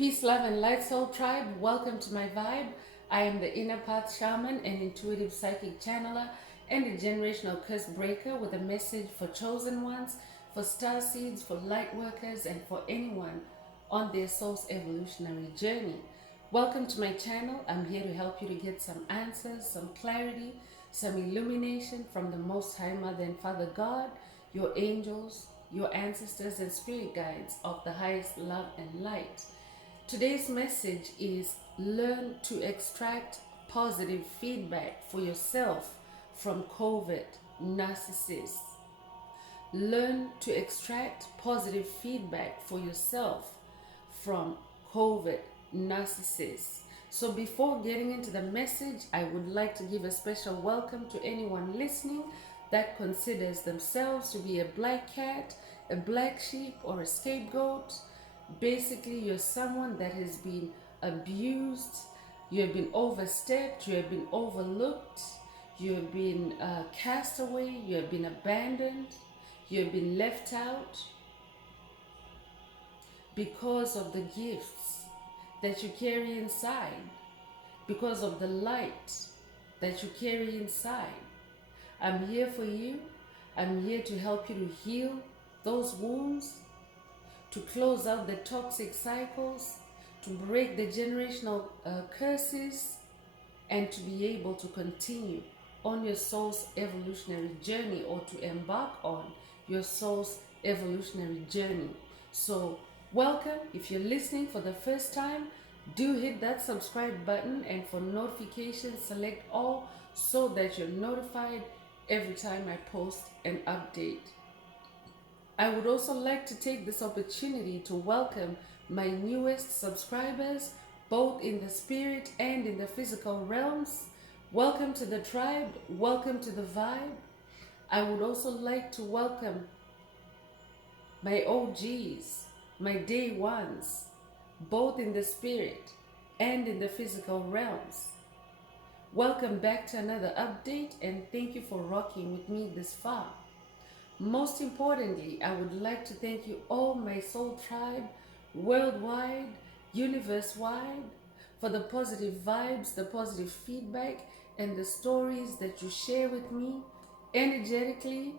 Peace, love, and light soul tribe. Welcome to my vibe. I am the inner path shaman, an intuitive psychic channeler, and a generational curse breaker with a message for chosen ones, for star seeds, for light workers, and for anyone on their soul's evolutionary journey. Welcome to my channel. I'm here to help you to get some answers, some clarity, some illumination from the Most High Mother and Father God, your angels, your ancestors, and spirit guides of the highest love and light. Today's message is learn to extract positive feedback for yourself from COVID narcissists. Learn to extract positive feedback for yourself from COVID narcissists. So before getting into the message, I would like to give a special welcome to anyone listening that considers themselves to be a black cat, a black sheep, or a scapegoat. Basically, you're someone that has been abused, you have been overstepped, you have been overlooked, you have been cast away, you have been abandoned, you have been left out because of the gifts that you carry inside, because of the light that you carry inside. I'm here for you. I'm here to help you to heal those wounds, to close out the toxic cycles, to break the generational curses, and to be able to continue on your soul's evolutionary journey, or to embark on your soul's evolutionary journey. So welcome. If you're listening for the first time, do hit that subscribe button, and for notifications, select all so that you're notified every time I post an update. I would also like to take this opportunity to welcome my newest subscribers, both in the spirit and in the physical realms. Welcome to the tribe. Welcome to the vibe. I would also like to welcome my OGs, my day ones, both in the spirit and in the physical realms. Welcome back to another update, and thank you for rocking with me this far. Most importantly, I would like to thank you all, my soul tribe, worldwide, universe-wide, for the positive vibes, the positive feedback, and the stories that you share with me energetically,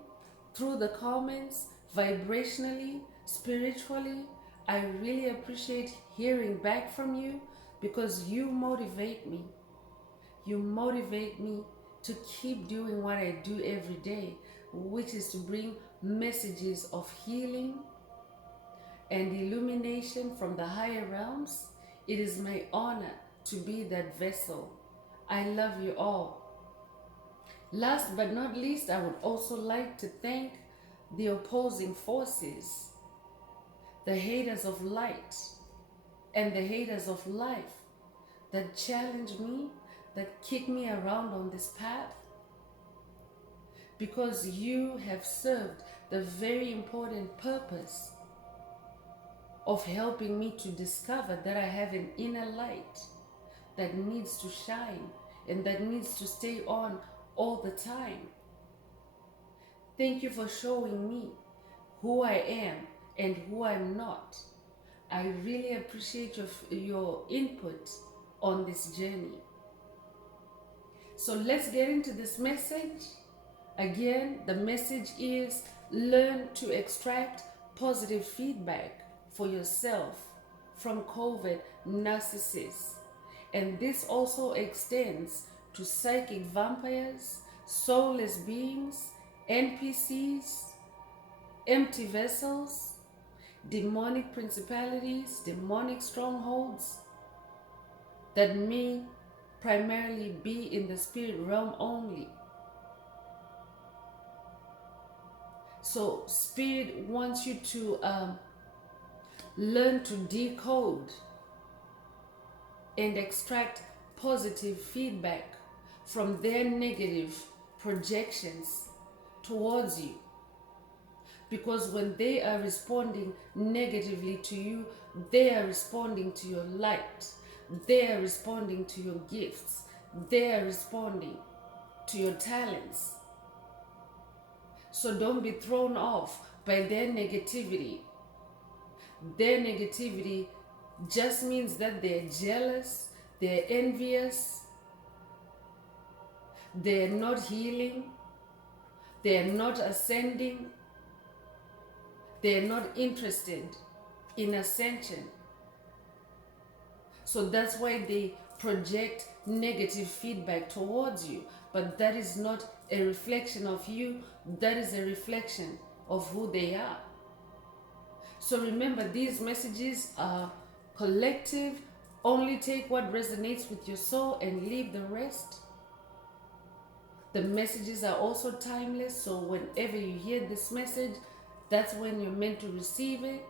through the comments, vibrationally, spiritually. I really appreciate hearing back from you, because you motivate me. You motivate me to keep doing what I do every day, which is to bring messages of healing and illumination from the higher realms. It is my honor to be that vessel. I love you all. Last but not least, I would also like to thank the opposing forces, the haters of light and the haters of life, that challenge me, that kick me around on this path, because you have served the very important purpose of helping me to discover that I have an inner light that needs to shine and that needs to stay on all the time. Thank you for showing me who I am and who I'm not. I really appreciate your input on this journey. So let's get into this message. Again, the message is learn to extract positive feedback for yourself from COVID narcissists. And this also extends to psychic vampires, soulless beings, NPCs, empty vessels, demonic principalities, demonic strongholds that may primarily be in the spirit realm only. So spirit wants you to learn to decode and extract positive feedback from their negative projections towards you. Because when they are responding negatively to you, they are responding to your light. They are responding to your gifts. They are responding to your talents. So don't be thrown off by their negativity. Their negativity just means that they're jealous, they're envious, they're not healing, they're not ascending, they're not interested in ascension. So that's why they project negative feedback towards you. But that is not a reflection of you, that is a reflection of who they are. So remember, these messages are collective. Only take what resonates with your soul and leave the rest. The messages are also timeless, so whenever you hear this message, that's when you're meant to receive it.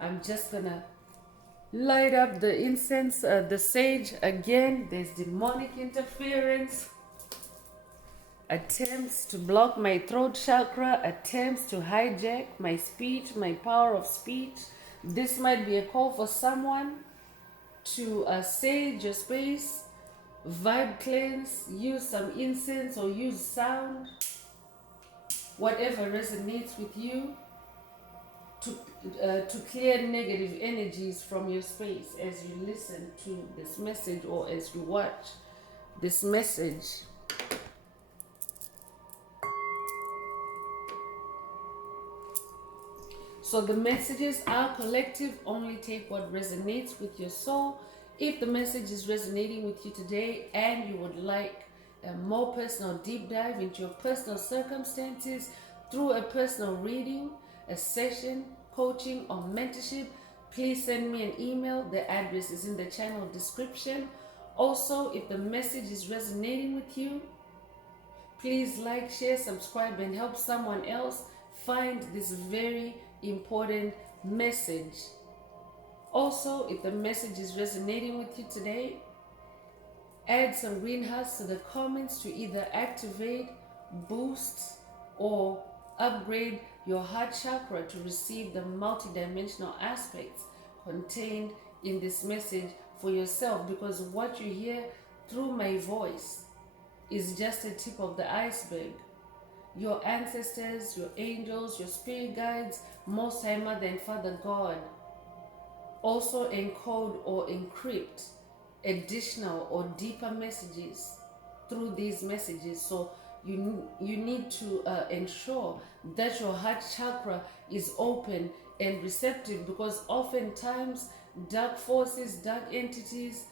I'm just gonna light up the incense, the sage again. There's demonic interference, attempts to block my throat chakra, attempts to hijack my speech, my power of speech. This might be a call for someone to sage your space, vibe cleanse, use some incense or use sound, whatever resonates with you, to clear negative energies from your space as you listen to this message or as you watch this message. So the messages are collective. Only take what resonates with your soul. If the message is resonating with you today and you would like a more personal deep dive into your personal circumstances through a personal reading, a session, coaching, or mentorship, please send me an email. The address is in the channel description. Also, if the message is resonating with you, please like, share, subscribe, and help someone else find this very important message. Also, if the message is resonating with you today, add some green hearts to the comments to either activate, boost, or upgrade your heart chakra to receive the multidimensional aspects contained in this message for yourself, because what you hear through my voice is just a tip of the iceberg. Your ancestors, your angels, your spirit guides, Most High Mother and Father God also encode or encrypt additional or deeper messages through these messages. So you need to ensure that your heart chakra is open and receptive, because oftentimes dark forces, dark entities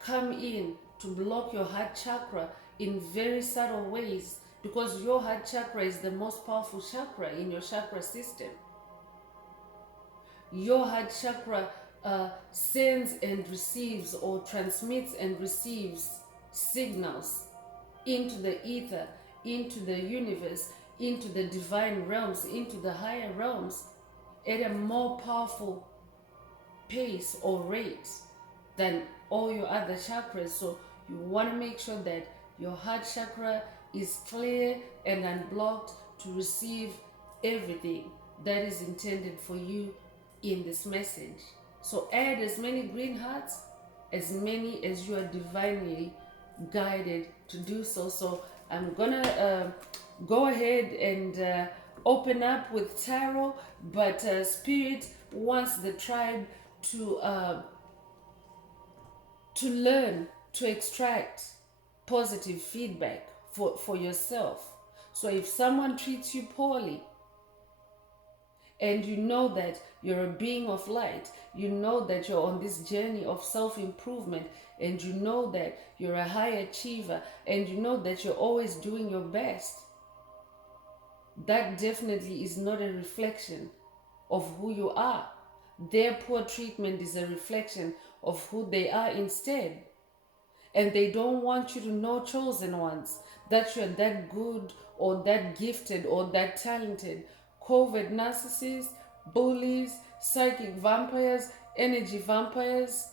come in to block your heart chakra in very subtle ways, because your heart chakra is the most powerful chakra in your chakra system. Your heart chakra sends and receives, or transmits and receives signals into the ether, into the universe, into the divine realms, into the higher realms at a more powerful pace or rate than all your other chakras. So you want to make sure that your heart chakra is clear and unblocked to receive everything that is intended for you in this message. So add as many green hearts, as many as you are divinely guided to do so. So I'm gonna go ahead and open up with tarot, but Spirit wants the tribe to learn to extract positive feedback for yourself. So if someone treats you poorly, and you know that you're a being of light, you know that you're on this journey of self-improvement, and you know that you're a high achiever, and you know that you're always doing your best, that definitely is not a reflection of who you are. Their poor treatment is a reflection of who they are instead. And they don't want you to know, chosen ones, that you're that good or that gifted or that talented. Covert narcissists, bullies, psychic vampires, energy vampires,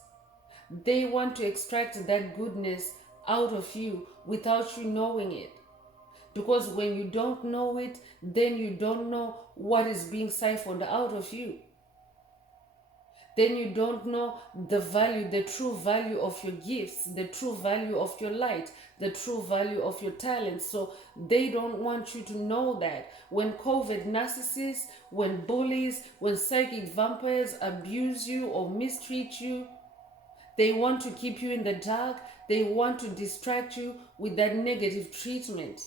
they want to extract that goodness out of you without you knowing it. Because when you don't know it, then you don't know what is being siphoned out of you. then you don't know the value, the true value of your gifts, the true value of your light, the true value of your talents. So they don't want you to know that. When COVID narcissists, when bullies, when psychic vampires abuse you or mistreat you, they want to keep you in the dark. They want to distract you with that negative treatment.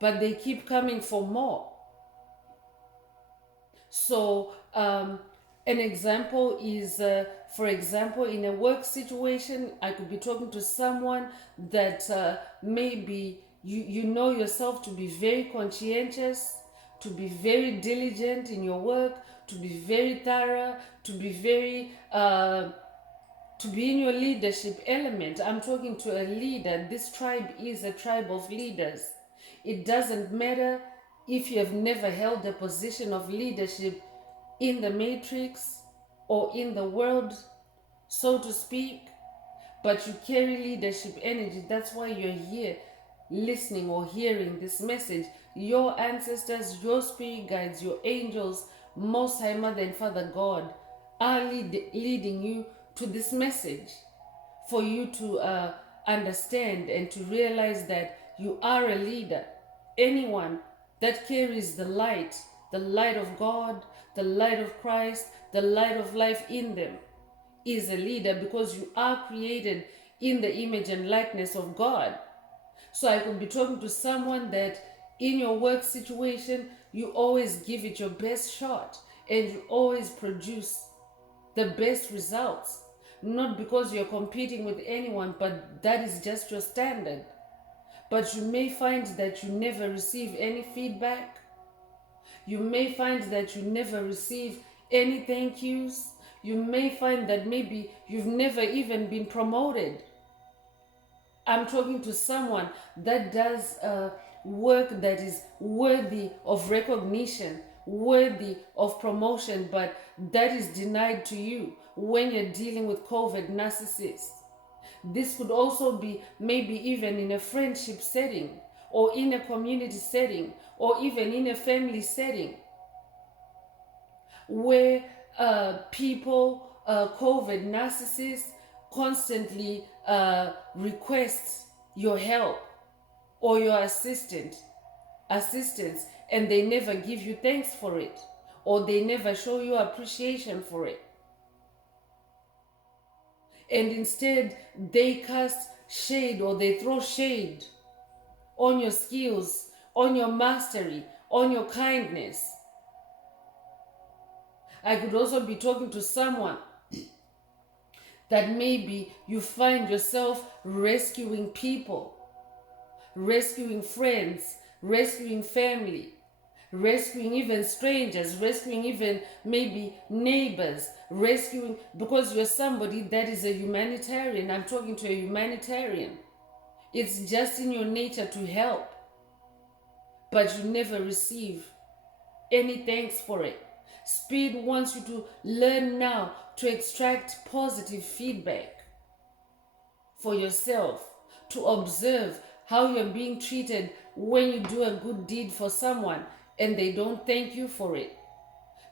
But they keep coming for more. So an example is, for example, in a work situation, I could be talking to someone that maybe you know yourself to be very conscientious, to be very diligent in your work, to be very thorough, to be very to be in your leadership element. I'm talking to a leader. This tribe is a tribe of leaders. It doesn't matter if you have never held a position of leadership in the matrix or in the world, so to speak, but you carry leadership energy. That's why you're here listening or hearing this message. Your ancestors, your spirit guides, your angels, Most High Mother and Father God are leading you to this message for you to understand and to realize that you are a leader. Anyone that carries the light of God, the light of Christ, the light of life in them is a leader, because you are created in the image and likeness of God. So I could be talking to someone that in your work situation, you always give it your best shot and you always produce the best results. Not because you're competing with anyone, but that is just your standard. But you may find that you never receive any feedback. You may find that you never receive any thank yous. You may find that maybe you've never even been promoted. I'm talking to someone that does work that is worthy of recognition, worthy of promotion, but that is denied to you when you're dealing with COVID narcissists. This could also be maybe even in a friendship setting, or in a community setting, or even in a family setting, where people, COVID narcissists, constantly request your help or your assistance, and they never give you thanks for it, or they never show you appreciation for it. And instead, they cast shade, or they throw shade on your skills, on your mastery, on your kindness. I could also be talking to someone that maybe you find yourself rescuing people, rescuing friends, rescuing family, rescuing even strangers, rescuing even maybe neighbors, rescuing, because you're somebody that is a humanitarian. I'm talking to a humanitarian. It's just in your nature to help, but you never receive any thanks for it. Spirit wants you to learn now to extract positive feedback for yourself, to observe how you're being treated when you do a good deed for someone and they don't thank you for it.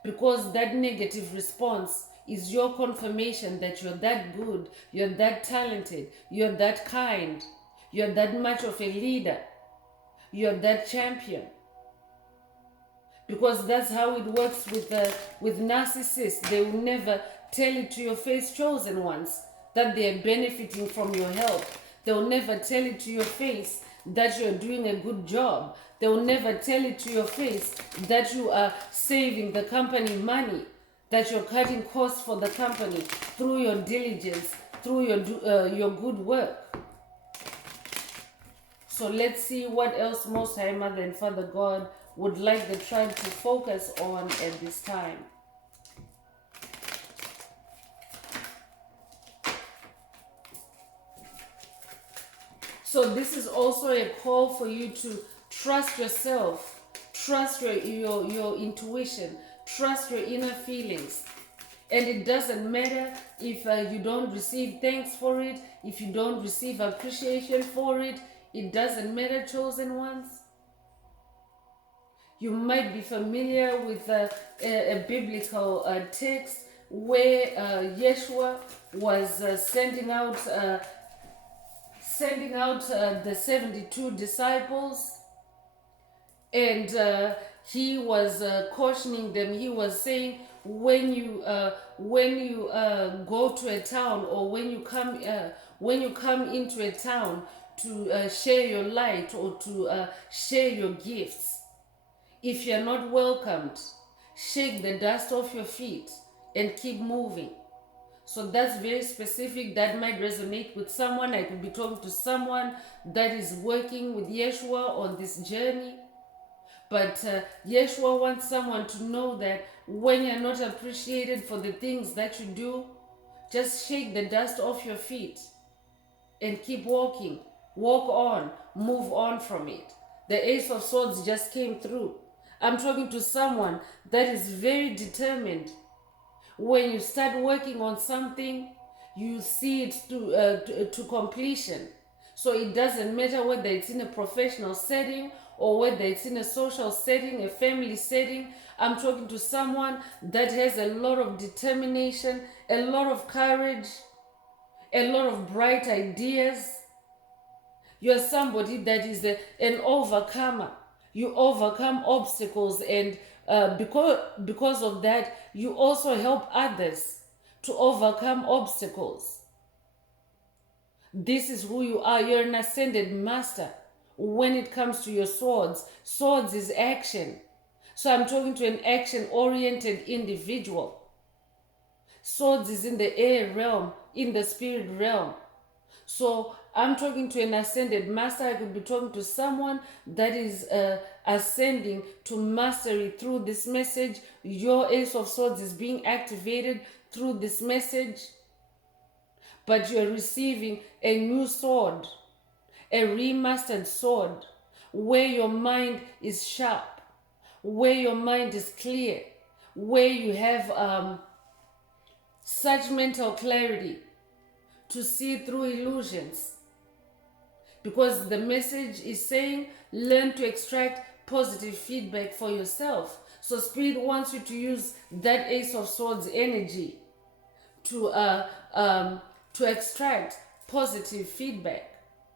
Because that negative response is your confirmation that you're that good, you're that talented, you're that kind, you're that much of a leader, you're that champion. Because that's how it works with narcissists. They will never tell it to your face, chosen ones, that they are benefiting from your help. They'll never tell it to your face that you're doing a good job. They'll never tell it to your face that you are saving the company money, that you're cutting costs for the company through your diligence, through your good work. So let's see what else Most High Mother and Father God would like the tribe to focus on at this time. So this is also a call for you to trust yourself, trust your intuition, trust your inner feelings. And it doesn't matter if you don't receive thanks for it, if you don't receive appreciation for it. It doesn't matter, chosen ones. You might be familiar with a biblical text where Yeshua was sending out the 72 disciples, and he was cautioning them. He was saying, when you go to a town, or when you come into a town to share your light, or to share your gifts, if you're not welcomed, shake the dust off your feet and keep moving. So that's very specific. That might resonate with someone. I could be talking to someone that is working with Yeshua on this journey. But Yeshua wants someone to know that when you're not appreciated for the things that you do, just shake the dust off your feet and keep walking. Walk on. Move on from it. The Ace of Swords just came through. I'm talking to someone that is very determined. When you start working on something, you see it to completion. So it doesn't matter whether it's in a professional setting or whether it's in a social setting, a family setting. I'm talking to someone that has a lot of determination, a lot of courage, a lot of bright ideas. You're somebody that is an overcomer. You overcome obstacles, and because of that, you also help others to overcome obstacles. This is who you are. You're an ascended master when it comes to your swords. Swords is action. So I'm talking to an action-oriented individual. Swords is in the air realm, in the spirit realm. So I'm talking to an ascended master. I could be talking to someone that is ascending to mastery through this message. Your Ace of Swords is being activated through this message. But you're receiving a new sword, a remastered sword, where your mind is sharp, where your mind is clear, where you have such mental clarity to see through illusions. Because the message is saying, learn to extract positive feedback for yourself. So Spirit wants you to use that Ace of Swords energy to extract positive feedback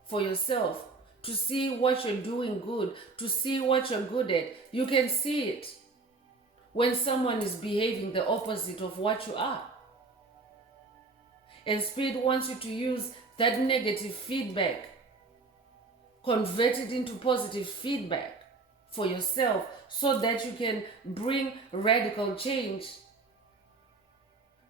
for yourself, to see what you're doing good, to see what you're good at. You can see it when someone is behaving the opposite of what you are. And Spirit wants you to use that negative feedback, convert it into positive feedback for yourself, so that you can bring radical change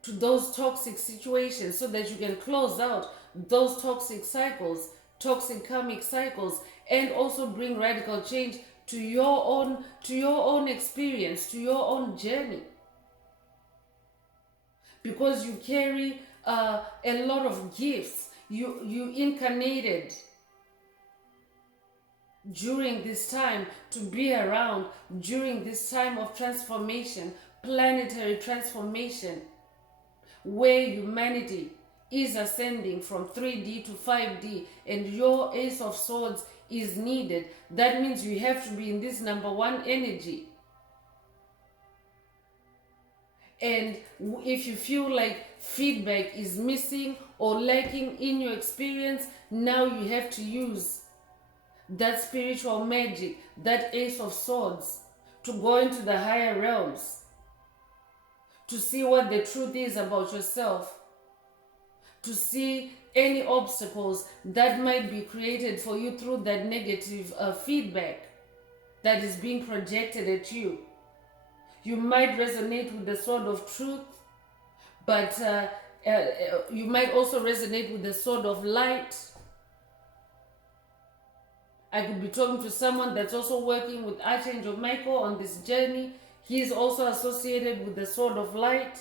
to those toxic situations, so that you can close out those toxic cycles, toxic karmic cycles, and also bring radical change to your own experience, to your own journey. Because you carry a lot of gifts. You incarnated during this time to be around during this time of transformation, planetary transformation, where humanity is ascending from 3D to 5D, and your Ace of Swords is needed. That means you have to be in this number one energy. And if you feel like feedback is missing or lacking in your experience, now you have to use that spiritual magic, that Ace of Swords, to go into the higher realms, to see what the truth is about yourself, to see any obstacles that might be created for you through that negative feedback that is being projected at you. You might resonate with the sword of truth, but you might also resonate with the sword of light. I could be talking to someone that's also working with Archangel Michael on this journey. He is also associated with the sword of light.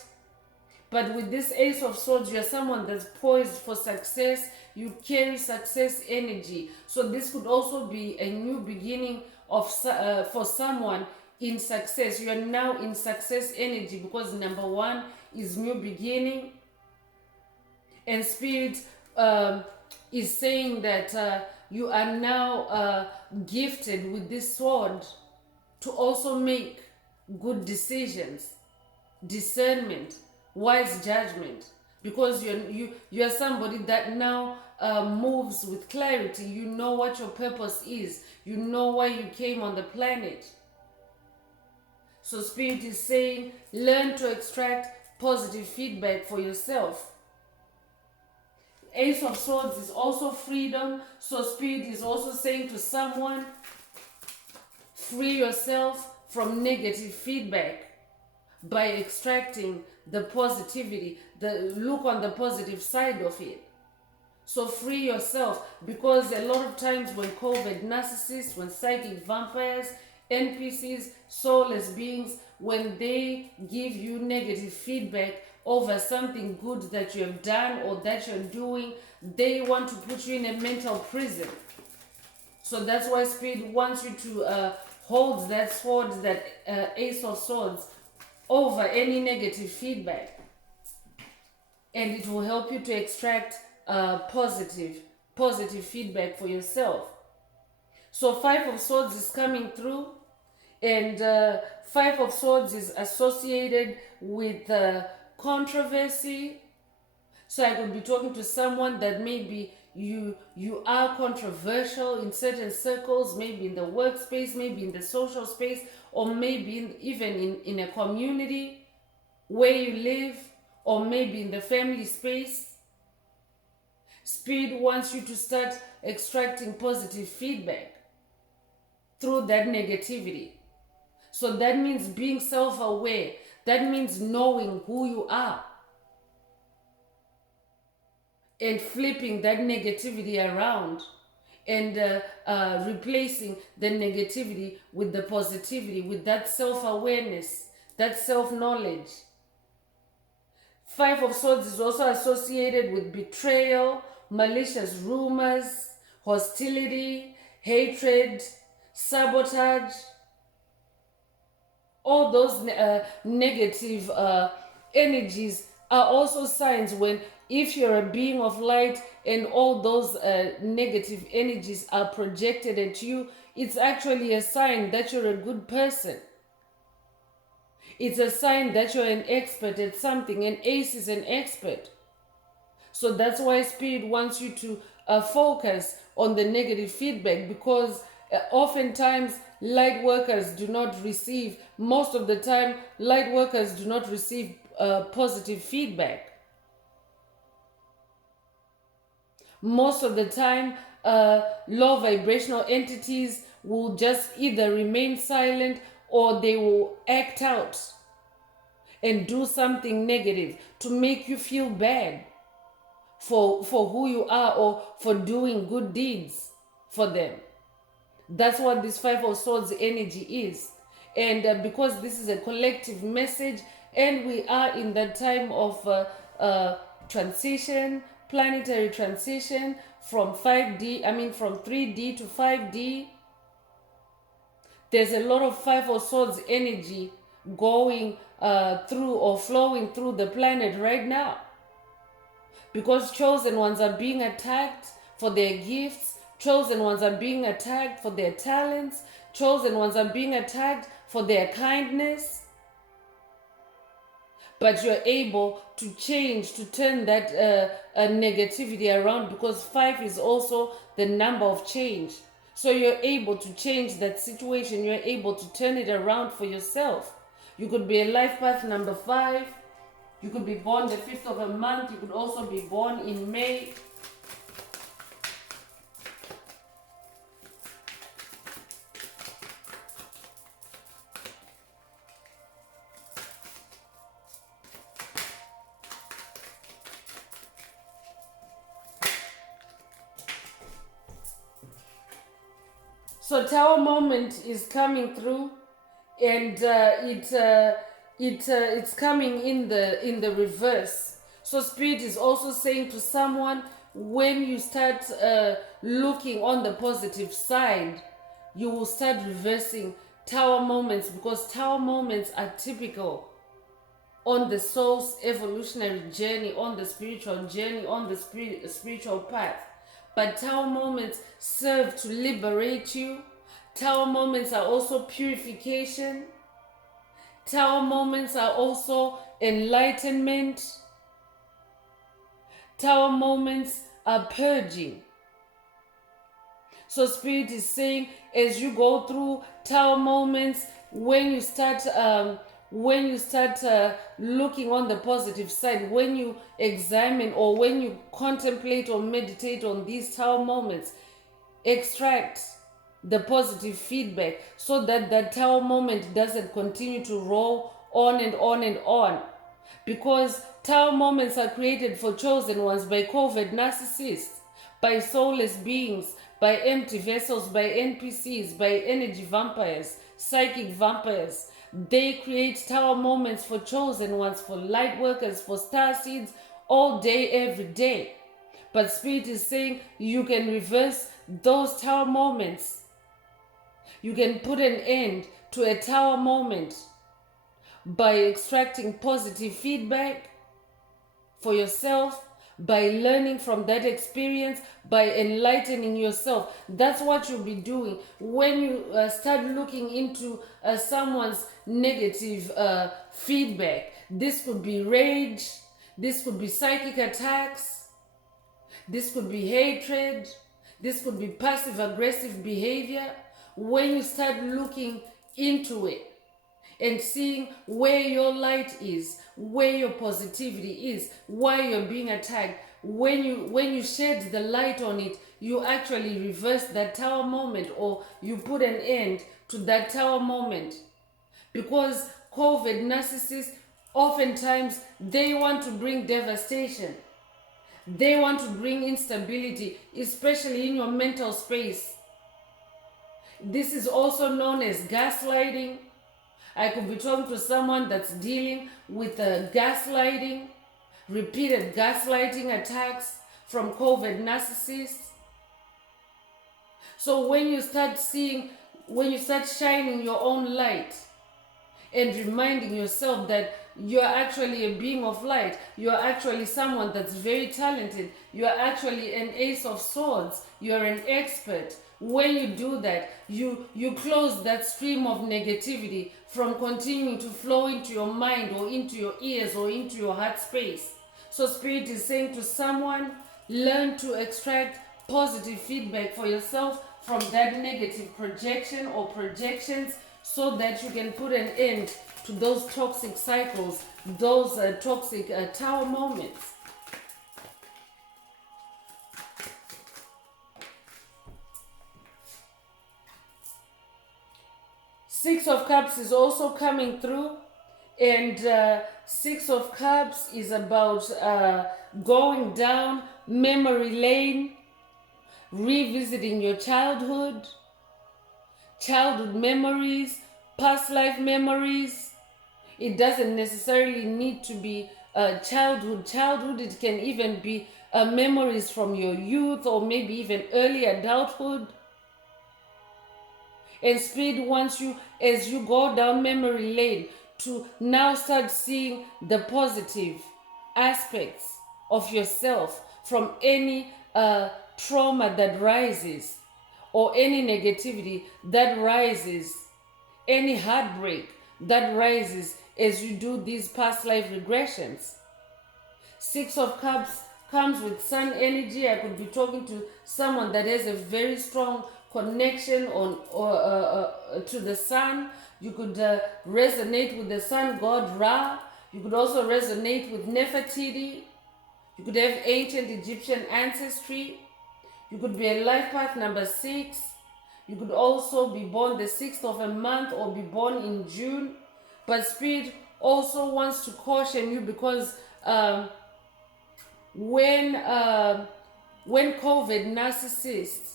But with this Ace of Swords, you're someone that's poised for success. You carry success energy. So this could also be a new beginning of for someone in success. You are now in success energy, because number one is new beginning. And Spirit is saying that you are now gifted with this sword to also make good decisions, discernment, wise judgment, because you're somebody that now moves with clarity. You know what your purpose is. You know why you came on the planet. So Spirit is saying, learn to extract positive feedback for yourself. Ace of Swords is also freedom. So Spirit is also saying to someone, free yourself from negative feedback by extracting the positivity, look on the positive side of it. So free yourself, because a lot of times when COVID narcissists, when psychic vampires, NPCs, soulless beings, when they give you negative feedback over something good that you have done or that you're doing, they want to put you in a mental prison. So that's why Spirit wants you to hold that sword, that Ace of Swords, over any negative feedback, and it will help you to extract positive feedback for yourself. So Five of Swords is coming through, and Five of Swords is associated with controversy. So I could be talking to someone that maybe you are controversial in certain circles, maybe in the workspace, maybe in the social space, or maybe even in a community where you live, or maybe in the family space. Spirit wants you to start extracting positive feedback through that negativity. So that means being self-aware. That means knowing who you are and flipping that negativity around and replacing the negativity with the positivity, with that self-awareness, that self-knowledge. Five of Swords is also associated with betrayal, malicious rumors, hostility, hatred, sabotage. All those negative energies are also signs when, if you're a being of light and all those negative energies are projected at you, it's actually a sign that you're a good person. It's a sign that you're an expert at something. An ace is an expert. So that's why Spirit wants you to focus on the negative feedback, because oftentimes light workers do not receive, most of the time, light workers do not receive positive feedback. Most of the time, low vibrational entities will just either remain silent or they will act out and do something negative to make you feel bad for who you are or for doing good deeds for them. That's what this Five of Swords energy is. And because this is a collective message, and we are in the time of transition, planetary transition from 3D to 5D, there's a lot of Five of Swords energy going through or flowing through the planet right now, because chosen ones are being attacked for their gifts, chosen ones are being attacked for their talents, chosen ones are being attacked for their kindness. But you're able to change, to turn that negativity around, because 5 is also the number of change. So you're able to change that situation. You're able to turn it around for yourself. You could be a life path number 5. You could be born the 5th of a month. You could also be born in May. So Tower moment is coming through, and it's coming in the reverse. So Spirit is also saying to someone, when you start looking on the positive side, you will start reversing Tower moments, because Tower moments are typical on the soul's evolutionary journey, on the spiritual journey, on the spiritual path. But Tower moments serve to liberate you. Tower moments are also purification. Tower moments are also enlightenment. Tower moments are purging. So Spirit is saying, as you go through tower moments, when you start looking on the positive side, when you examine or when you contemplate or meditate on these tower moments, extract the positive feedback so that that tower moment doesn't continue to roll on and on and on. Because tower moments are created for chosen ones by covert narcissists, by soulless beings, by empty vessels, by NPCs, by energy vampires, psychic vampires. They create tower moments for chosen ones, for light workers, for star seeds, all day, every day. But Spirit is saying you can reverse those tower moments. You can put an end to a tower moment by extracting positive feedback for yourself, by learning from that experience, by enlightening yourself. That's what you'll be doing when you start looking into someone's negative feedback. This could be rage, this could be psychic attacks, this could be hatred, this could be passive aggressive behavior. When you start looking into it and seeing where your light is, where your positivity is, why you're being attacked, when you shed the light on it, you actually reverse that tower moment, or you put an end to that tower moment. Because covert narcissists, oftentimes they want to bring devastation. They want to bring instability, especially in your mental space. This is also known as gaslighting. I could be talking to someone that's dealing with gaslighting, repeated gaslighting attacks from covert narcissists. So when you start shining your own light and reminding yourself that you're actually a being of light, you're actually someone that's very talented, you're actually an ace of swords, you're an expert. When you do that, you close that stream of negativity from continuing to flow into your mind or into your ears or into your heart space. So Spirit is saying to someone, learn to extract positive feedback for yourself from that negative projection or projections, so that you can put an end to those toxic cycles, those toxic tower moments. Six of Cups is also coming through, and Six of Cups is about going down memory lane, revisiting your childhood memories, past life memories. It doesn't necessarily need to be childhood. It can even be memories from your youth or maybe even early adulthood. And Spirit wants you, as you go down memory lane, to now start seeing the positive aspects of yourself from any trauma that rises, or any negativity that rises, any heartbreak that rises as you do these past life regressions. Six of Cups comes with sun energy. I could be talking to someone that has a very strong connection to the sun. You could resonate with the sun god Ra. You could also resonate with Nefertiti. You could have ancient Egyptian ancestry. You could be a life path number 6. You could also be born the 6th of a month or be born in June. But Spirit also wants to caution you, because when covert narcissists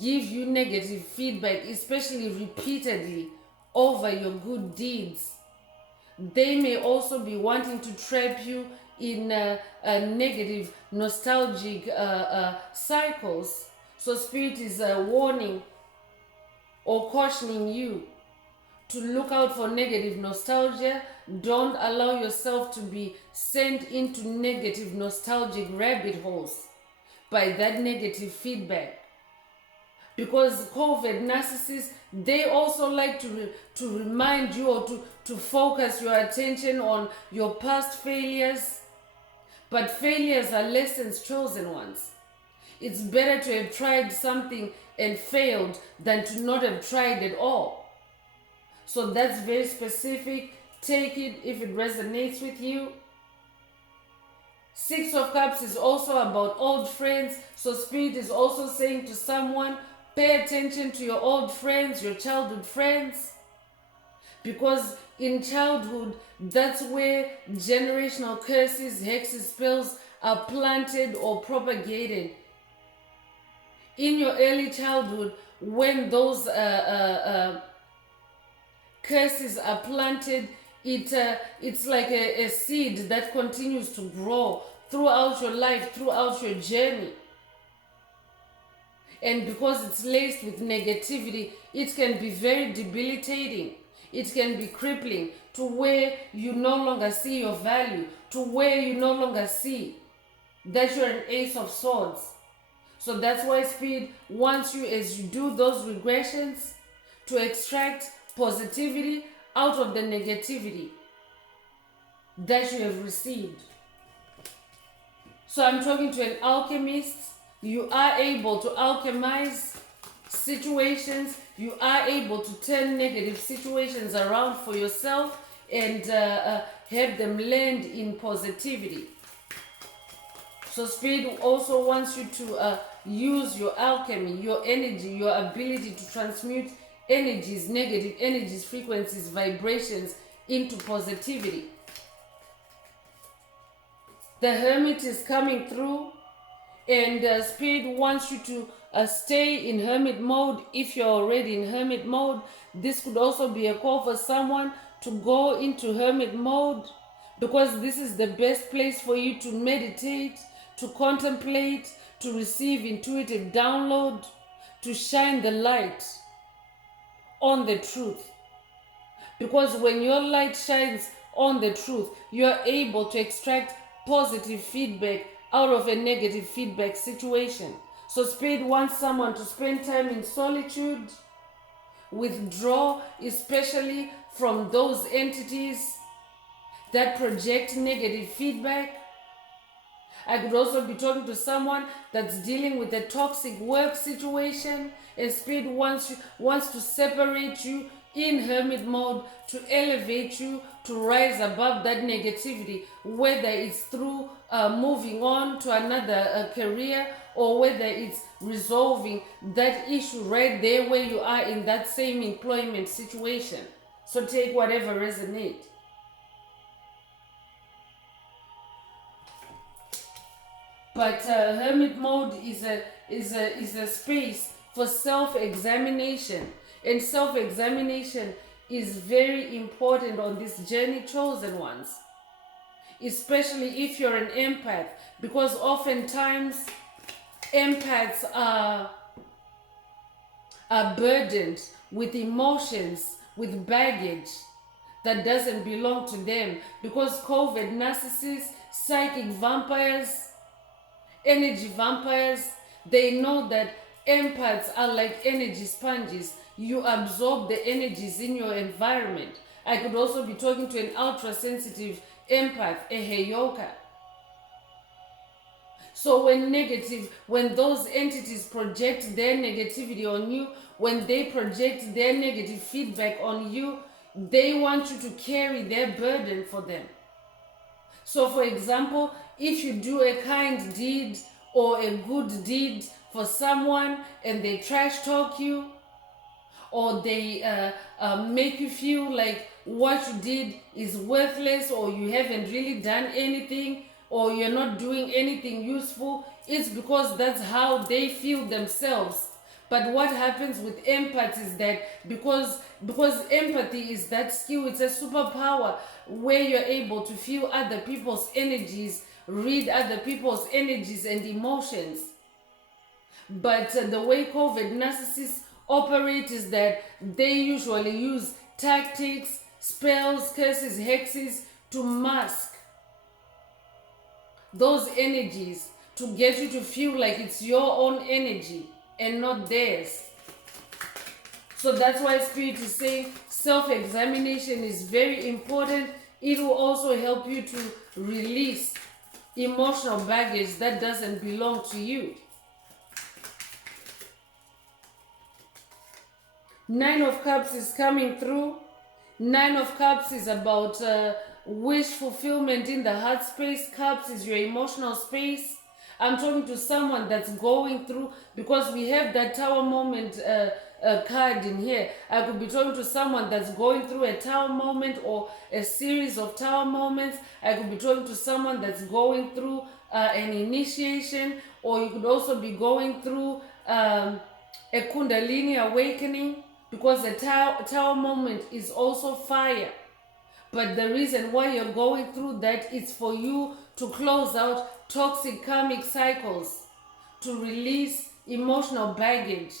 give you negative feedback, especially repeatedly over your good deeds, they may also be wanting to trap you in negative nostalgic cycles. So Spirit is warning or cautioning you to look out for negative nostalgia. Don't allow yourself to be sent into negative nostalgic rabbit holes by that negative feedback, Because COVID narcissists, they also like to remind you or to focus your attention on your past failures. But failures are lessons chosen ones. It's better to have tried something and failed than to not have tried at all. So that's very specific. Take it if it resonates with you. Six of Cups is also about old friends. So Spirit is also saying to someone, pay attention to your old friends, your childhood friends. Because in childhood, that's where generational curses, hexes, spells are planted or propagated. In your early childhood, when those curses are planted, it's like a seed that continues to grow throughout your life, throughout your journey. And because it's laced with negativity, it can be very debilitating. It can be crippling to where you no longer see your value, to where you no longer see that you're an Ace of Swords. So that's why Spirit wants you, as you do those regressions, to extract positivity out of the negativity that you have received. So I'm talking to an alchemist. You are able to alchemize situations. You are able to turn negative situations around for yourself and have them land in positivity. So Spirit also wants you to use your alchemy, your energy, your ability to transmute energies, negative energies, frequencies, vibrations into positivity. The Hermit is coming through, and Spirit wants you to stay in Hermit mode. If you're already in Hermit mode, this could also be a call for someone to go into Hermit mode, because this is the best place for you to meditate, to contemplate, to receive intuitive download, to shine the light on the truth. Because when your light shines on the truth, you are able to extract positive feedback out of a negative feedback situation. So Spirit wants someone to spend time in solitude, withdraw especially from those entities that project negative feedback. I could also be talking to someone that's dealing with a toxic work situation, and Spirit wants to separate you in Hermit mode, to elevate you, to rise above that negativity, whether it's through moving on to another career, or whether it's resolving that issue right there where you are in that same employment situation. So take whatever resonates. But Hermit mode is a space for self-examination, and self-examination is very important on this journey, chosen ones, especially if you're an empath, because oftentimes empaths are burdened with emotions, with baggage that doesn't belong to them, because COVID narcissists, psychic vampires, energy vampires, they know that empaths are like energy sponges. You absorb the energies in your environment. I could also be talking to an ultra-sensitive empath, a Heyoka. So when those entities project their negativity on you, when they project their negative feedback on you, they want you to carry their burden for them. So for example, if you do a kind deed or a good deed for someone and they trash talk you, or they make you feel like what you did is worthless, or you haven't really done anything, or you're not doing anything useful, it's because that's how they feel themselves. But what happens with empaths is that because empathy is that skill, it's a superpower where you're able to feel other people's energies, read other people's energies and emotions. But the way COVID narcissists operate is that they usually use tactics, spells, curses, hexes to mask those energies, to get you to feel like it's your own energy and not theirs. So that's why Spirit is saying self-examination is very important. It will also help you to release emotional baggage that doesn't belong to you. Nine of Cups is coming through. Nine of Cups is about wish fulfillment in the heart space. Cups is your emotional space. I'm talking to someone that's going through, because we have that tower moment card in here. I could be talking to someone that's going through a tower moment or a series of tower moments. I could be talking to someone that's going through an initiation, or you could also be going through a Kundalini awakening, because the tower moment is also fire. But the reason why you're going through that is for you to close out toxic karmic cycles, to release emotional baggage,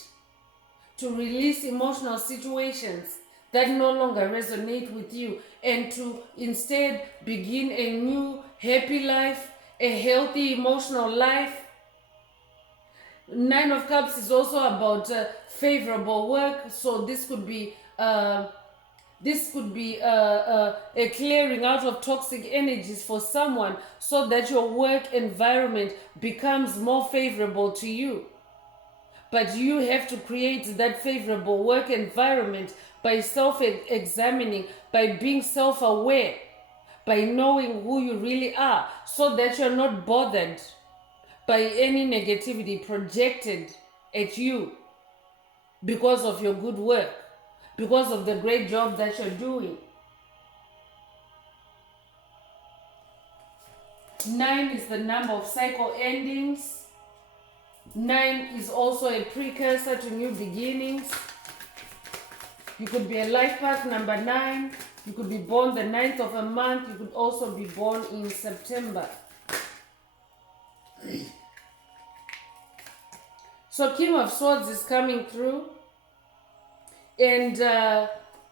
to release emotional situations that no longer resonate with you, and to instead begin a new happy life, a healthy emotional life. Nine of Cups is also about favorable work, so this could be a clearing out of toxic energies for someone, so that your work environment becomes more favorable to you. But you have to create that favorable work environment by self-examining, by being self-aware, by knowing who you really are, so that you're not bothered by any negativity projected at you because of your good work, because of the great job that you're doing. 9 is the number of cycle endings. 9 is also a precursor to new beginnings. You could be a life path number 9. You could be born the 9th of a month. You could also be born in September. So King of Swords is coming through. And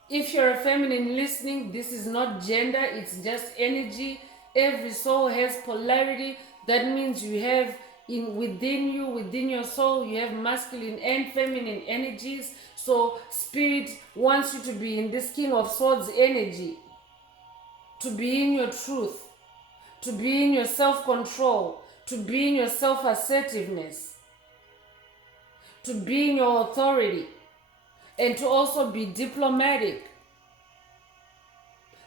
if you're a feminine listening, this is not gender, it's just energy. Every soul has polarity. That means you have within you, within your soul, you have masculine and feminine energies. So Spirit wants you to be in this King of Swords energy, to be in your truth, to be in your self-control, to be in your self-assertiveness, to be in your authority, and to also be diplomatic.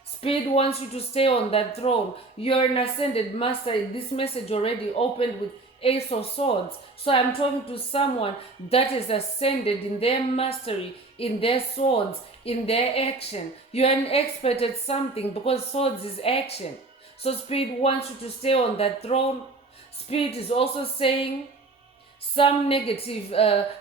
Spirit wants you to stay on that throne. You're an ascended master. This message already opened with Ace of Swords. So I'm talking to someone that is ascended in their mastery, in their swords, in their action. You're an expert at something, because swords is action. So Spirit wants you to stay on that throne. Spirit is also saying some negative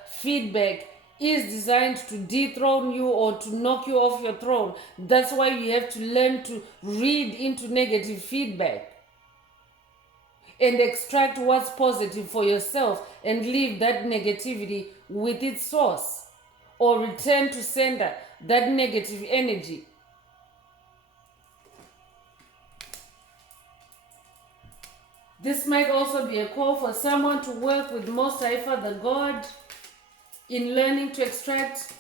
feedback is designed to dethrone you or to knock you off your throne. That's why you have to learn to read into negative feedback and extract what's positive for yourself, and leave that negativity with its source, or return to sender that negative energy. This might also be a call for someone to work with Most High Father God in learning to extract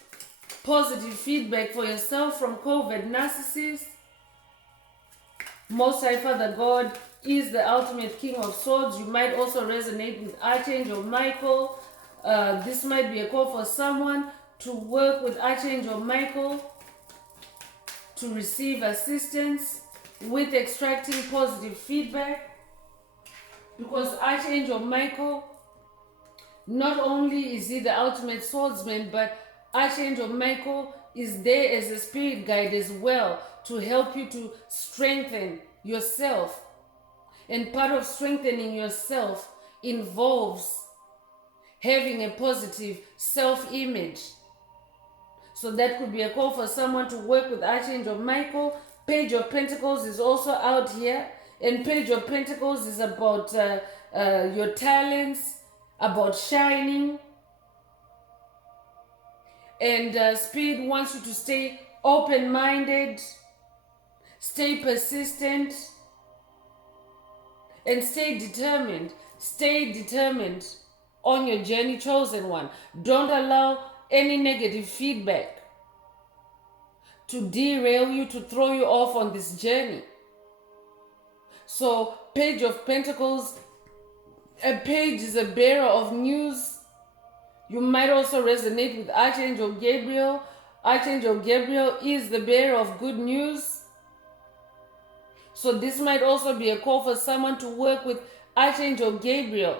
positive feedback for yourself from covert narcissists. Most High Father God is the ultimate King of Swords. You might also resonate with Archangel Michael. This might be a call for someone to work with Archangel Michael to receive assistance with extracting positive feedback, because Archangel Michael, not only is he the ultimate swordsman, but Archangel Michael is there as a spirit guide as well, to help you to strengthen yourself. And part of strengthening yourself involves having a positive self-image. So that could be a call for someone to work with Archangel Michael. Page of Pentacles is also out here. And Page of Pentacles is about your talents, about shining. And Spirit wants you to stay open-minded, stay persistent, and stay determined. Stay determined on your journey, chosen one. Don't allow any negative feedback to derail you, to throw you off on this journey. So, Page of Pentacles, a page is a bearer of news. You might also resonate with Archangel Gabriel. Archangel Gabriel is the bearer of good news. So this might also be a call for someone to work with Archangel Gabriel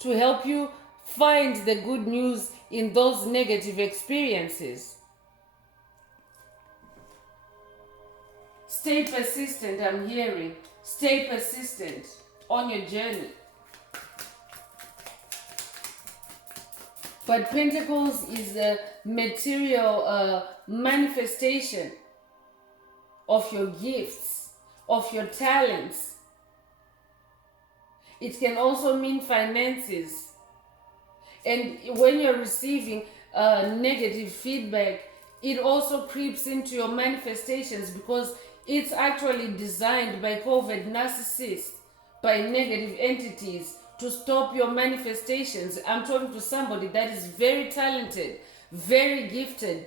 to help you find the good news in those negative experiences. Stay persistent, I'm hearing. Stay persistent on your journey. But Pentacles is a material manifestation of your gifts, of your talents. It can also mean finances. And when you're receiving negative feedback, it also creeps into your manifestations because it's actually designed by covert narcissists, by negative entities, to stop your manifestations. I'm talking to somebody that is very talented, very gifted,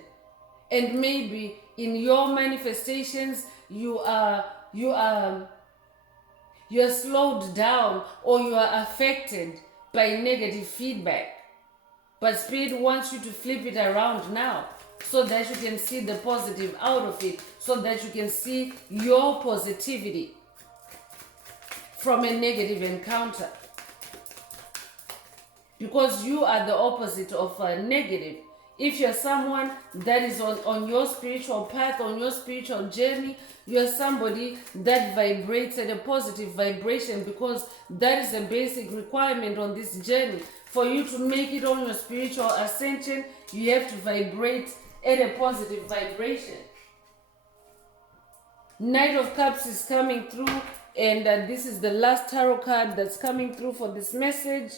and maybe in your manifestations you are slowed down or you are affected by negative feedback. But Spirit wants you to flip it around now so that you can see the positive out of it, so that you can see your positivity from a negative encounter. Because you are the opposite of negative. If you're someone that is on your spiritual path, on your spiritual journey, you're somebody that vibrates at a positive vibration, because that is a basic requirement on this journey. For you to make it on your spiritual ascension, you have to vibrate at a positive vibration. Knight of Cups is coming through, and this is the last tarot card that's coming through for this message.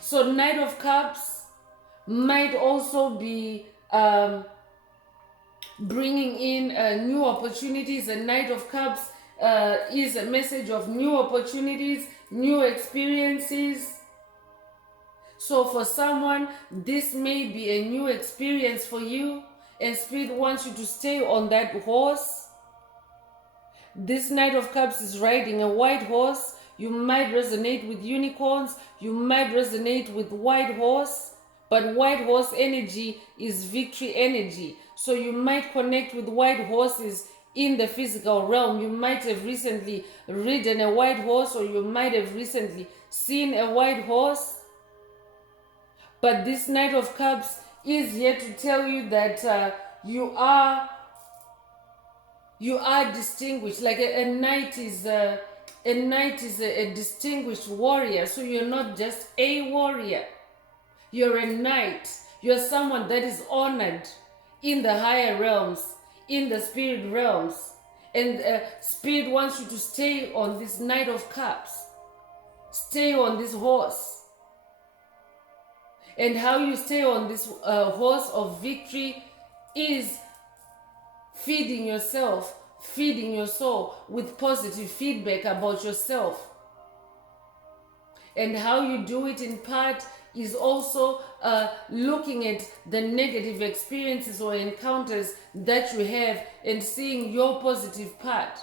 So Knight of Cups might also be bringing in new opportunities. A Knight of Cups is a message of new opportunities, new experiences. So for someone, this may be a new experience for you, and Spirit wants you to stay on that horse. This Knight of Cups is riding a white horse. You might resonate with unicorns. You might resonate with white horse. But white horse energy is victory energy. So you might connect with white horses in the physical realm. You might have recently ridden a white horse, or you might have recently seen a white horse. But this Knight of Cups is here to tell you that you are distinguished. Like a knight is a distinguished warrior. So you're not just a warrior. You're a knight. You're someone that is honored in the higher realms, in the spirit realms. And Spirit wants you to stay on this Knight of Cups. Stay on this horse. And how you stay on this horse of victory is feeding yourself, feeding your soul with positive feedback about yourself. And how you do it in part is also looking at the negative experiences or encounters that you have and seeing your positive part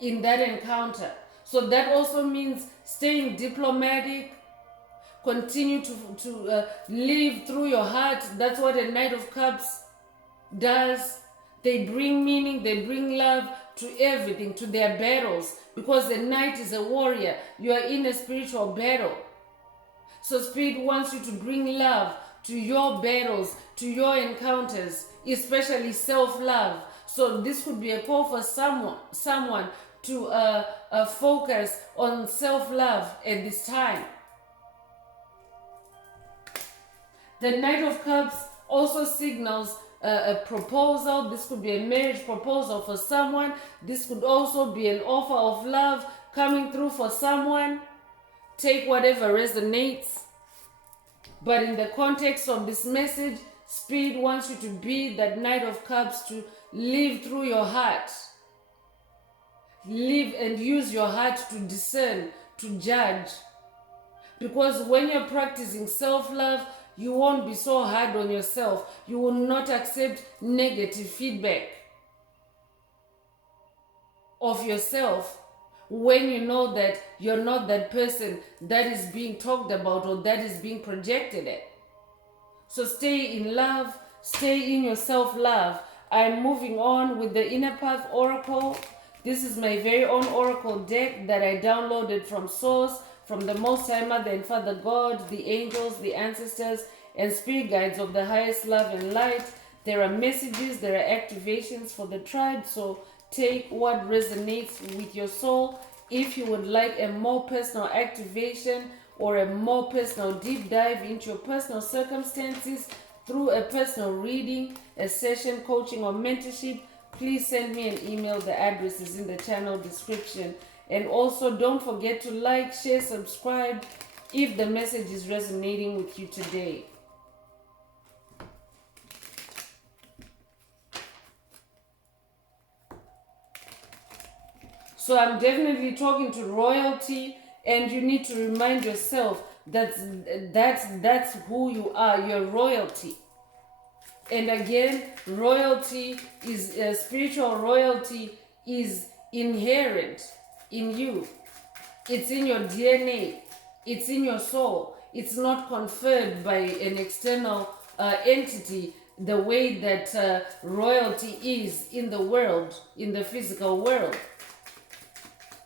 in that encounter. So that also means staying diplomatic. Continue to live through your heart. That's what a Knight of Cups does. They bring meaning, they bring love to everything, to their battles. Because a knight is a warrior. You are in a spiritual battle. So Spirit wants you to bring love to your battles, to your encounters, especially self-love. So this could be a call for someone to focus on self-love at this time. The Knight of Cups also signals a proposal. This could be a marriage proposal for someone. This could also be an offer of love coming through for someone. Take whatever resonates. But in the context of this message, Spirit wants you to be that Knight of Cups, to live through your heart. Live and use your heart to discern, to judge. Because when you're practicing self-love, you won't be so hard on yourself. You will not accept negative feedback of yourself when you know that you're not that person that is being talked about or that is being projected at. So stay in love, stay in your self-love. I'm moving on with the Inner Path Oracle. This is my very own oracle deck that I downloaded from Source, from the Most High Mother and Father God, the angels, the ancestors, and spirit guides of the highest love and light. There are messages, there are activations for the tribe, so take what resonates with your soul. If you would like a more personal activation or a more personal deep dive into your personal circumstances through a personal reading, a session, coaching, or mentorship, please send me an email. The address is in the channel description. And also don't forget to like, share, subscribe if the message is resonating with you today. So I'm definitely talking to royalty, and you need to remind yourself that that's who you are. You're royalty. And again, royalty is spiritual royalty is inherent in you. It's in your DNA. It's in your soul. It's not conferred by an external entity the way that royalty is in the world, in the physical world.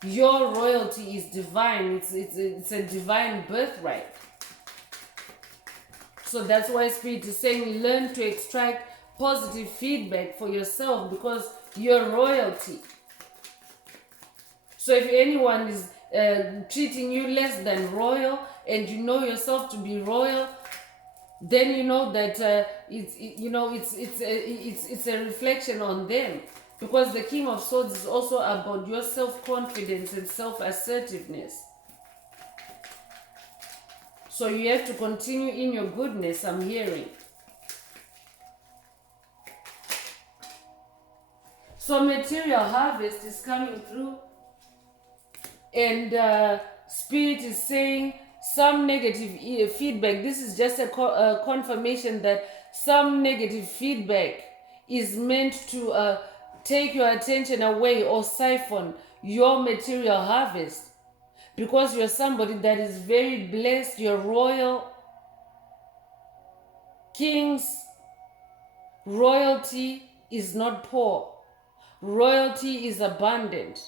Your royalty is divine. It's a divine birthright. So that's why Spirit is saying learn to extract positive feedback for yourself, because you're royalty. So if anyone is treating you less than royal and you know yourself to be royal, then you know that it's a reflection on them. Because the King of Swords is also about your self-confidence and self-assertiveness. So you have to continue in your goodness, I'm hearing. So material harvest is coming through. And Spirit is saying some negative feedback. This is just a confirmation that some negative feedback is meant to take your attention away or siphon your material harvest, because you're somebody that is very blessed. You're royal. Kings, royalty is not poor. Royalty is abundant.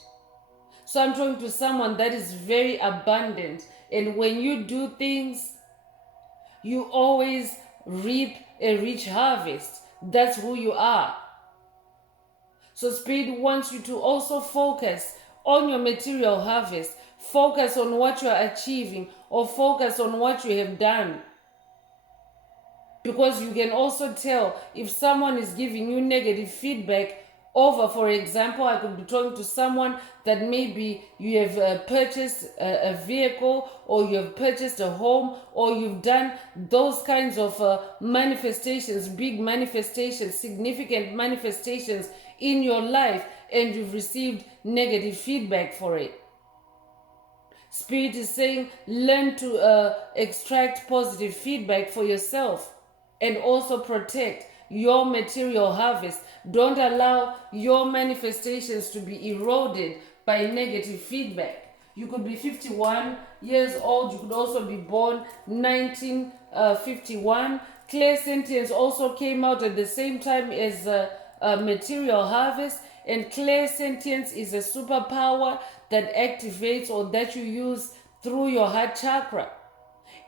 So I'm talking to someone that is very abundant, and when you do things, you always reap a rich harvest. That's who you are. So Spirit wants you to also focus on your material harvest. Focus on what you are achieving, or focus on what you have done. Because you can also tell if someone is giving you negative feedback over, for example, I could be talking to someone that maybe you have purchased a vehicle, or you have purchased a home, or you've done those kinds of manifestations, big manifestations, significant manifestations in your life, and you've received negative feedback for it. Spirit is saying learn to extract positive feedback for yourself, and also protect your material harvest. Don't allow your manifestations to be eroded by negative feedback. You could be 51 years old. You could also be born 1951. Clairsentience also came out at the same time as material harvest. And clairsentience is a superpower that activates, or that you use through your heart chakra.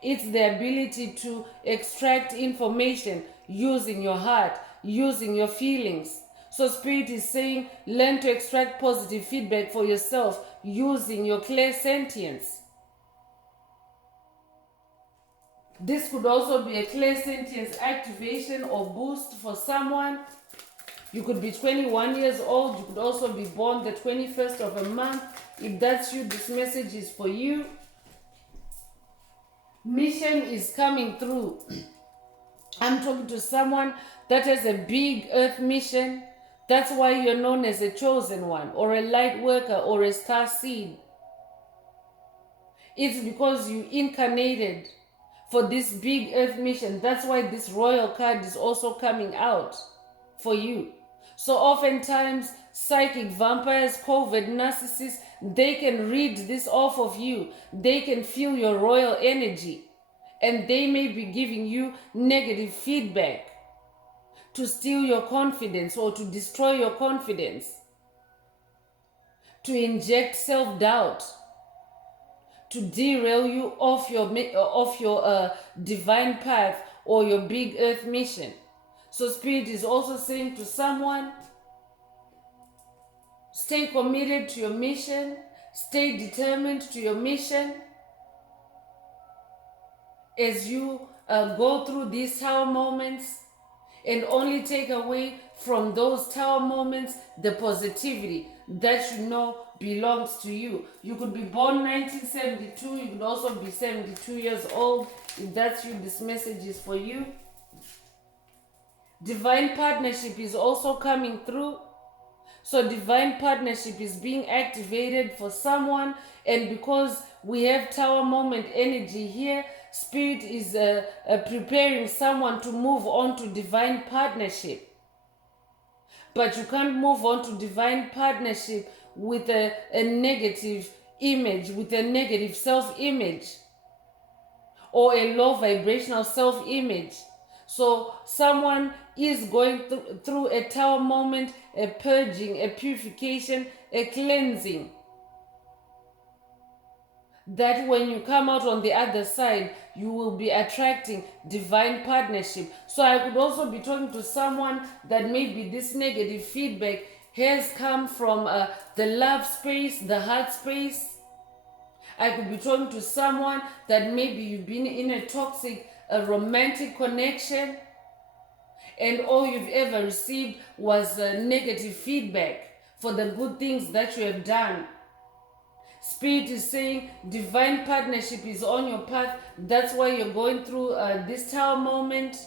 It's the ability to extract information using your heart, using your feelings. So Spirit is saying learn to extract positive feedback for yourself using your clairsentience. This could also be a clairsentience activation or boost for someone. You could be 21 years old. You could also be born the 21st of a month. If that's you, this message is for you. Mission is coming through. I'm talking to someone that has a big earth mission. That's why you're known as a chosen one, or a light worker, or a star seed. It's because you incarnated for this big earth mission. That's why this royal card is also coming out for you. So oftentimes, psychic vampires, covert narcissists, they can read this off of you. They can feel your royal energy. And they may be giving you negative feedback to steal your confidence or to destroy your confidence, to inject self-doubt, to derail you off your divine path or your big earth mission. So Spirit is also saying to someone, stay committed to your mission, stay determined to your mission. As you go through these tower moments, and only take away from those tower moments the positivity that you know belongs to you. You could be born 1972, you could also be 72 years old. If that's you, this message is for you. Divine partnership is also coming through. So divine partnership is being activated for someone, and because we have tower moment energy here, Spirit is preparing someone to move on to divine partnership. But you can't move on to divine partnership with a negative image, with a negative self-image, or a low vibrational self-image. So someone is going through a tower moment, a purging, a purification, a cleansing. That when you come out on the other side, you will be attracting divine partnership. So I could also be talking to someone that maybe this negative feedback has come from the love space, the heart space. I could be talking to someone that maybe you've been in a toxic, a romantic connection, and all you've ever received was negative feedback for the good things that you have done. Spirit is saying divine partnership is on your path. That's why you're going through this tower moment.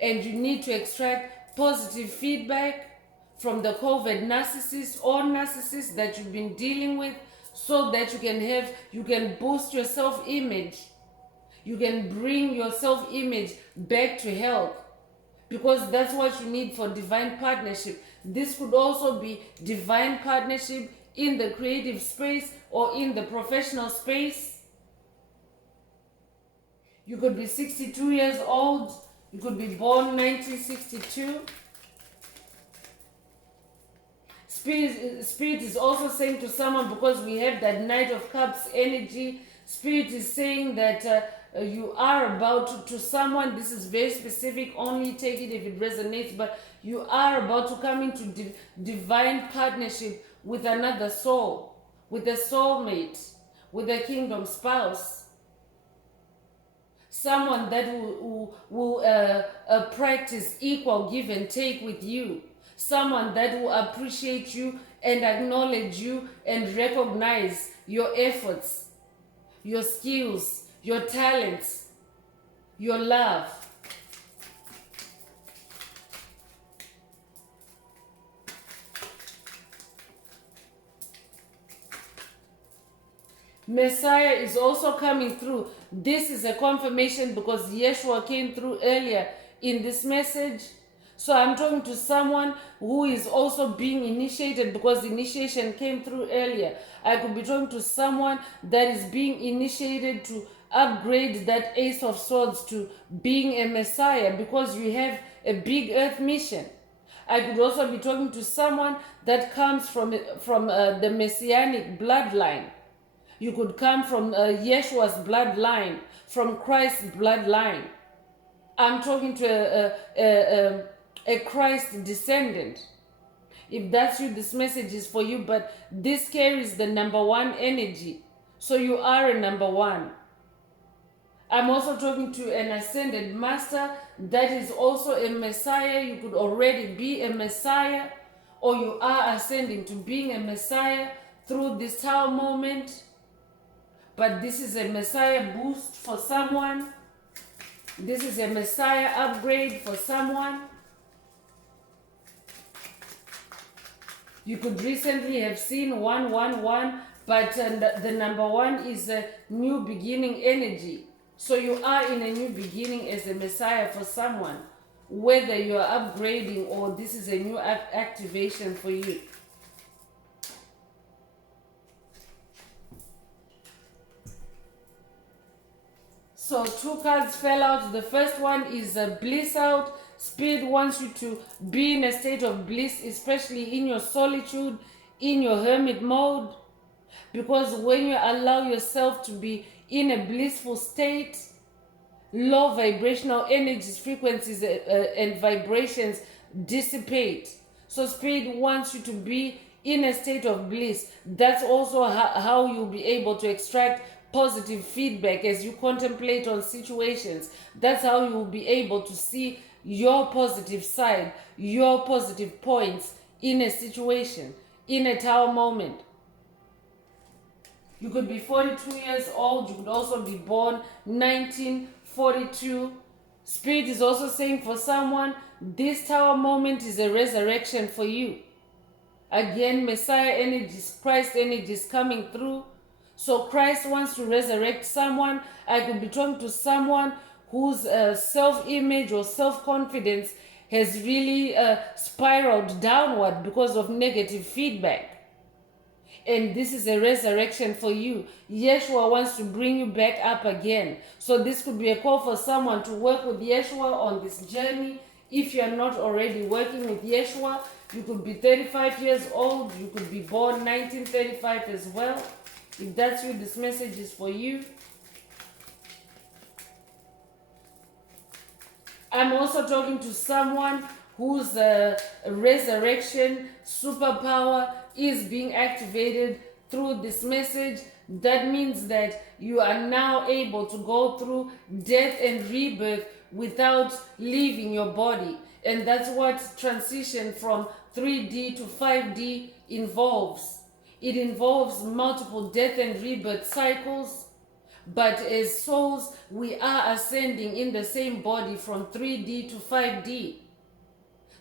And you need to extract positive feedback from the covert narcissist or narcissist that you've been dealing with, so that you can boost your self-image. You can bring your self-image back to health, because that's what you need for divine partnership. This could also be divine partnership in the creative space or in the professional space. You could be 62 years old. You could be born 1962. Spirit is also saying to someone, because we have that Knight of Cups energy, Spirit is saying that you are about to someone, this is very specific, only take it if it resonates, but you are about to come into divine partnership with another soul, with a soulmate, with a kingdom spouse. Someone that will practice equal give and take with you. Someone that will appreciate you and acknowledge you and recognize your efforts, your skills, your talents, your love. Messiah is also coming through. This is a confirmation because Yeshua came through earlier in this message. So I'm talking to someone who is also being initiated, because initiation came through earlier. I could be talking to someone that is being initiated to upgrade that Ace of Swords to being a Messiah, because you have a big earth mission. I could also be talking to someone that comes from the Messianic bloodline. You could come from Yeshua's bloodline, from Christ's bloodline. I'm talking to a Christ descendant. If that's you, this message is for you, but this carries the number one energy. So you are a number one. I'm also talking to an ascended master that is also a Messiah. You could already be a Messiah, or you are ascending to being a Messiah through this tower moment. But this is a Messiah boost for someone. This is a Messiah upgrade for someone. You could recently have seen 111 But the number one is a new beginning energy. So you are in a new beginning as a Messiah for someone, whether you are upgrading or this is a new activation for you. So 2 cards fell out. The first one is bliss out. Spirit wants you to be in a state of bliss, especially in your solitude, in your hermit mode. Because when you allow yourself to be in a blissful state, low vibrational energies, frequencies, and vibrations dissipate. So Spirit wants you to be in a state of bliss. That's also how you'll be able to extract positive feedback as you contemplate on situations. That's how you'll be able to see your positive side, your positive points in a situation, in a Tower moment. You could be 42 years old. You could also be born 1942. Spirit is also saying for someone, this Tower moment is a resurrection for you. Again, Messiah energies, Christ energies coming through. So Christ wants to resurrect someone. I could be talking to someone whose self-image or self-confidence has really spiraled downward because of negative feedback. And this is a resurrection for you. Yeshua wants to bring you back up again. So this could be a call for someone to work with Yeshua on this journey. If you're not already working with Yeshua, you could be 35 years old. You could be born 1935 as well. If that's you, this message is for you. I'm also talking to someone whose resurrection superpower is being activated through this message. That means that you are now able to go through death and rebirth without leaving your body. And that's what transition from 3D to 5D involves. It involves multiple death and rebirth cycles. But as souls, we are ascending in the same body from 3D to 5D.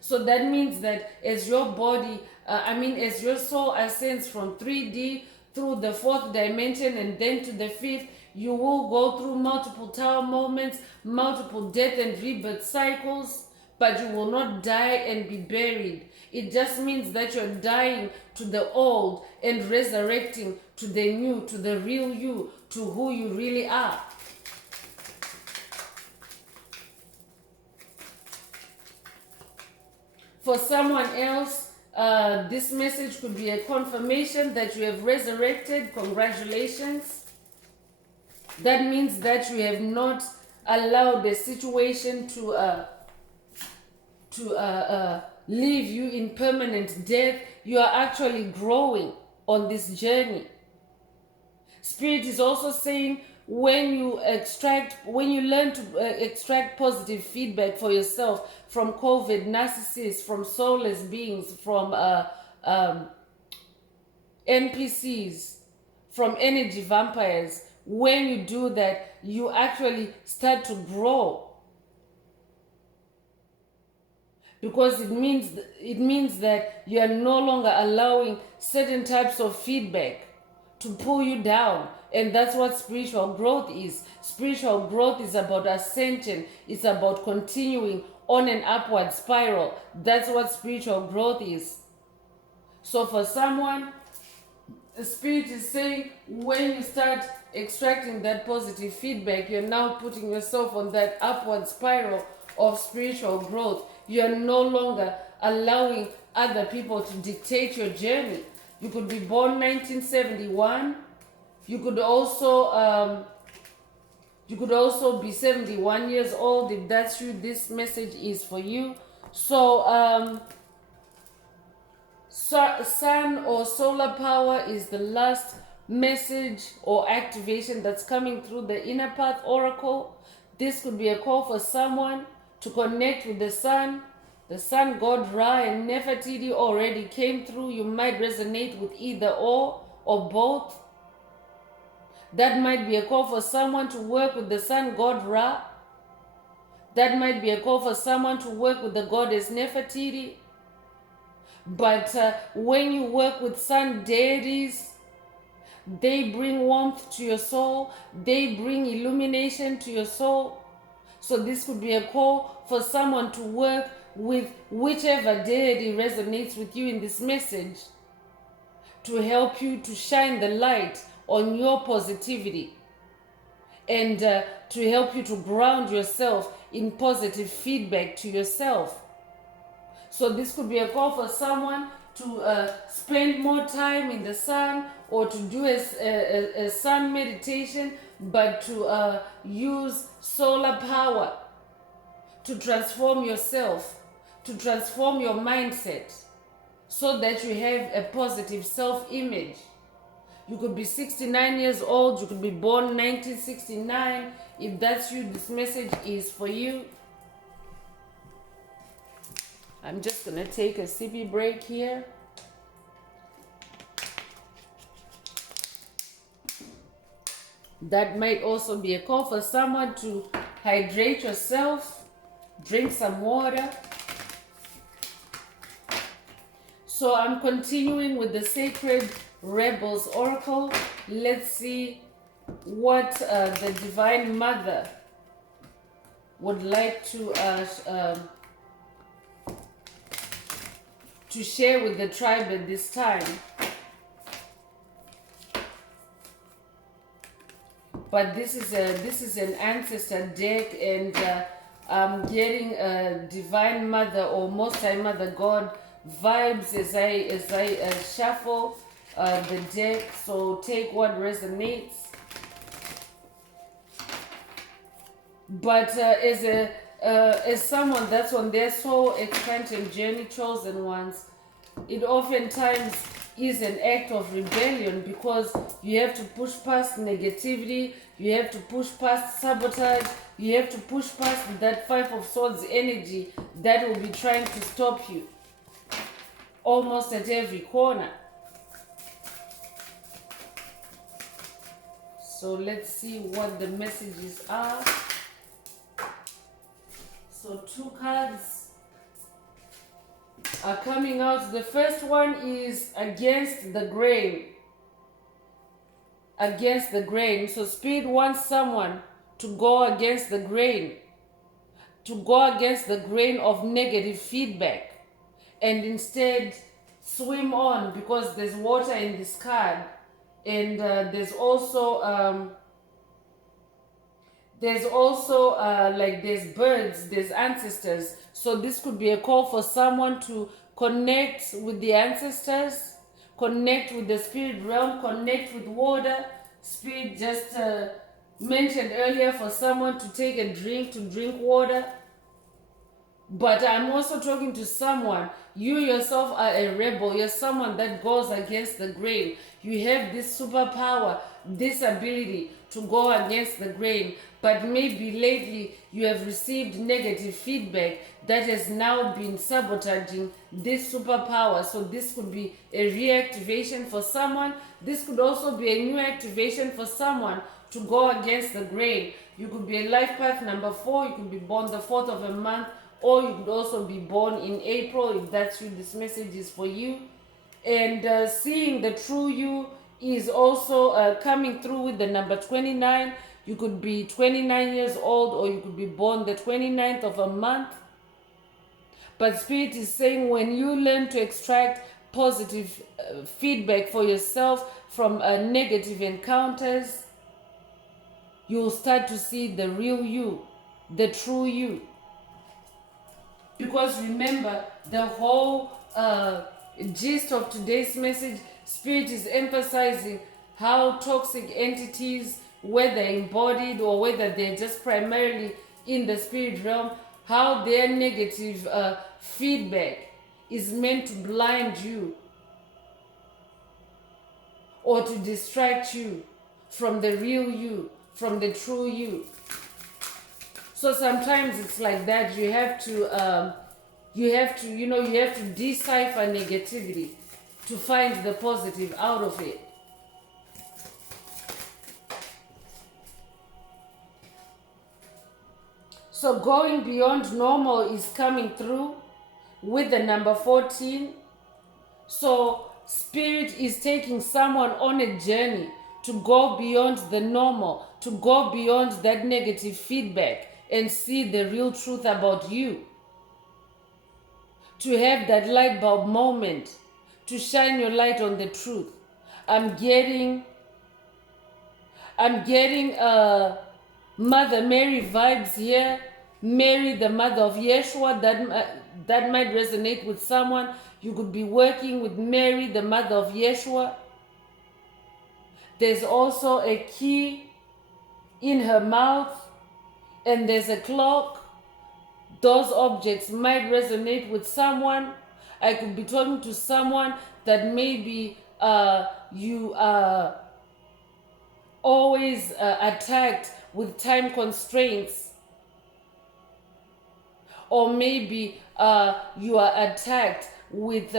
So that means that as your body, as your soul ascends from 3D through the 4th dimension and then to the 5th, you will go through multiple Tower moments, multiple death and rebirth cycles, but you will not die and be buried. It just means that you're dying to the old and resurrecting to the new, to the real you, to who you really are. For someone else, this message could be a confirmation that you have resurrected. Congratulations. That means that you have not allowed the situation to leave you in permanent death. You are actually growing on this journey. Spirit is also saying when you learn to extract positive feedback for yourself from COVID narcissists, from soulless beings, from NPCs, from energy vampires, when you do that, you actually start to grow. Because it means that you are no longer allowing certain types of feedback to pull you down. And that's what spiritual growth is. Spiritual growth is about ascension. It's about continuing on an upward spiral. That's what spiritual growth is. So for someone, the Spirit is saying when you start extracting that positive feedback, you're now putting yourself on that upward spiral of spiritual growth. You're no longer allowing other people to dictate your journey. You could be born 1971. You could also be 71 years old. If that's you, this message is for you. So sun or solar power is the last message or activation that's coming through the Inner Path Oracle. This could be a call for someone to connect with the sun. The sun god Ra and Nefertiti already came through. You might resonate with either or both. That might be a call for someone to work with the sun god Ra. That might be a call for someone to work with the goddess Nefertiti. But when you work with sun deities, They bring warmth to your soul. They bring illumination to your soul. So this could be a call for someone to work with whichever deity resonates with you in this message, to help you to shine the light on your positivity, and to help you to ground yourself in positive feedback to yourself. So this could be a call for someone to spend more time in the sun, or to do a sun meditation, but to use solar power to transform yourself, to transform your mindset, so that you have a positive self-image. You could be 69 years old, you could be born 1969. If that's you, this message is for you. I'm just going to take a sippy break here. That might also be a call for someone to hydrate yourself, drink some water. So I'm continuing with the Sacred Rebels Oracle. Let's see what the Divine Mother would like to share with the tribe at this time. But this is an ancestor deck, and I'm getting a Divine Mother or Most High Mother God vibes as I shuffle the deck. So take what resonates. But as someone that's on their soul expansion journey, chosen ones, it oftentimes is an act of rebellion, because you have to push past negativity, you have to push past sabotage, you have to push past that Five of Swords energy that will be trying to stop you almost at every corner. So let's see what the messages are. So 2 cards are coming out. The first one is against the grain. Against the grain. So Spirit wants someone to go against the grain. To go against the grain of negative feedback. And instead swim on, because there's water in this card. And there's also like there's birds, there's ancestors. So this could be a call for someone to connect with the ancestors, connect with the spirit realm, connect with water. Spirit just mentioned earlier for someone to take a drink, to drink water. But I'm also talking to someone, you yourself are a rebel, you're someone that goes against the grain. You have this superpower, this ability to go against the grain, but maybe lately you have received negative feedback that has now been sabotaging this superpower. So this could be a reactivation for someone. This could also be a new activation for someone to go against the grain. You could be a life path number 4, you could be born the 4th of a month, or you could also be born in April. If that's you, this message is for you. And seeing the true you is also coming through with the number 29. You could be 29 years old, or you could be born the 29th of a month. But Spirit is saying, when you learn to extract positive feedback for yourself from negative encounters, you'll start to see the real you, the true you. Because remember, the whole gist of today's message, Spirit is emphasizing how toxic entities, whether embodied or whether they're just primarily in the spirit realm, how their negative feedback is meant to blind you or to distract you from the real you, from the true you. So sometimes it's like that. You have to decipher negativity to find the positive out of it. So going beyond normal is coming through with the number 14. So Spirit is taking someone on a journey to go beyond the normal, to go beyond that negative feedback and see the real truth about you. To have that light bulb moment, to shine your light on the truth. I'm getting Mother Mary vibes here. Mary, the mother of Yeshua, that might resonate with someone. You could be working with Mary, the mother of Yeshua. There's also a key in her mouth, and there's a clock. Those objects might resonate with someone. I could be talking to someone that maybe you are always attacked with time constraints, or maybe you are attacked with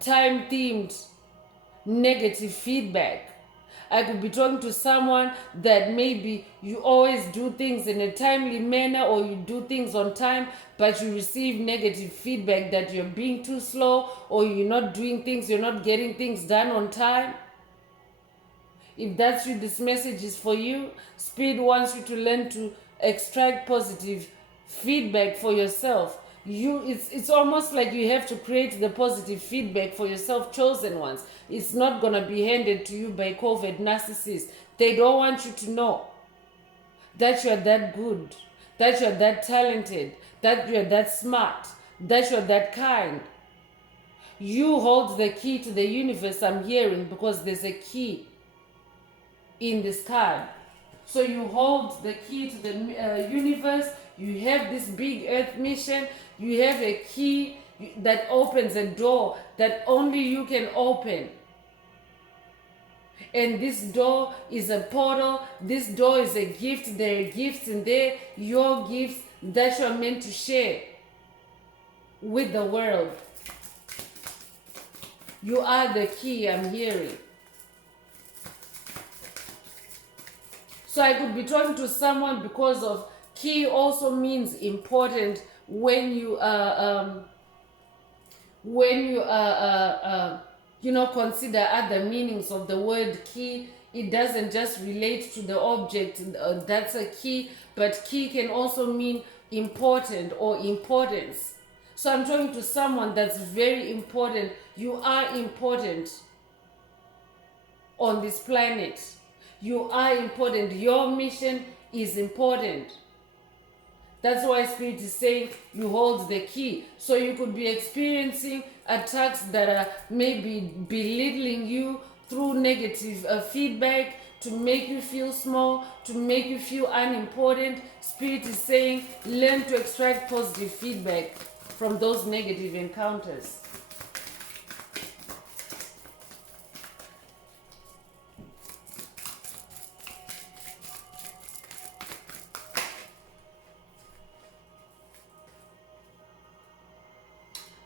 time-themed negative feedback. I could be talking to someone that maybe you always do things in a timely manner, or you do things on time, but you receive negative feedback that you're being too slow, or you're not doing things, you're not getting things done on time. If that's you, this message is for you. Spirit wants you to learn to extract positive feedback for yourself. It's almost like you have to create the positive feedback for yourself, chosen ones. It's not gonna be handed to you by COVID narcissists. They don't want you to know that you're that good, that you're that talented, that you're that smart, that you're that kind. You hold the key to the universe, I'm hearing, because there's a key in this card. So you hold the key to the universe. You have this big earth mission. You have a key that opens a door that only you can open. And this door is a portal. This door is a gift. There are gifts in there. Your gifts that you're meant to share with the world. You are the key, I'm hearing. So I could be talking to someone because of key also means important when you consider other meanings of the word key. It doesn't just relate to the object that's a key, but key can also mean important or importance. So I'm talking to someone that's very important. You are important on this planet. You are important. Your mission is important. That's why Spirit is saying you hold the key. So you could be experiencing attacks that are maybe belittling you through negative feedback, to make you feel small, to make you feel unimportant. Spirit is saying learn to extract positive feedback from those negative encounters.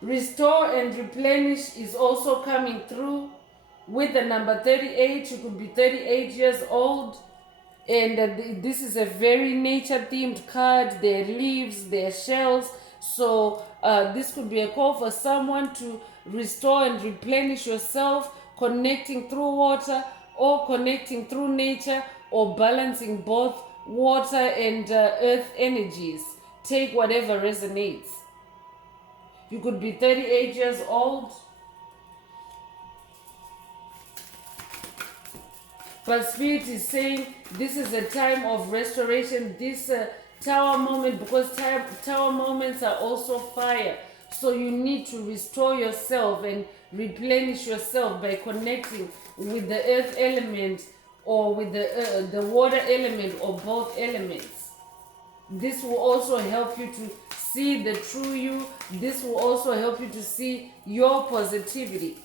Restore and replenish is also coming through with the number 38. You could be 38 years old, and this is a very nature themed card. There are leaves, there are shells. So this could be a call for someone to restore and replenish yourself, connecting through water or connecting through nature, or balancing both water and earth energies. Take whatever resonates. You could be 38 years old, but Spirit is saying this is a time of restoration, this tower moment, because tower moments are also fire. So you need to restore yourself and replenish yourself by connecting with the earth element, or with the water element, or both elements. This will also help you to see the true you. This will also help you to see your positivity.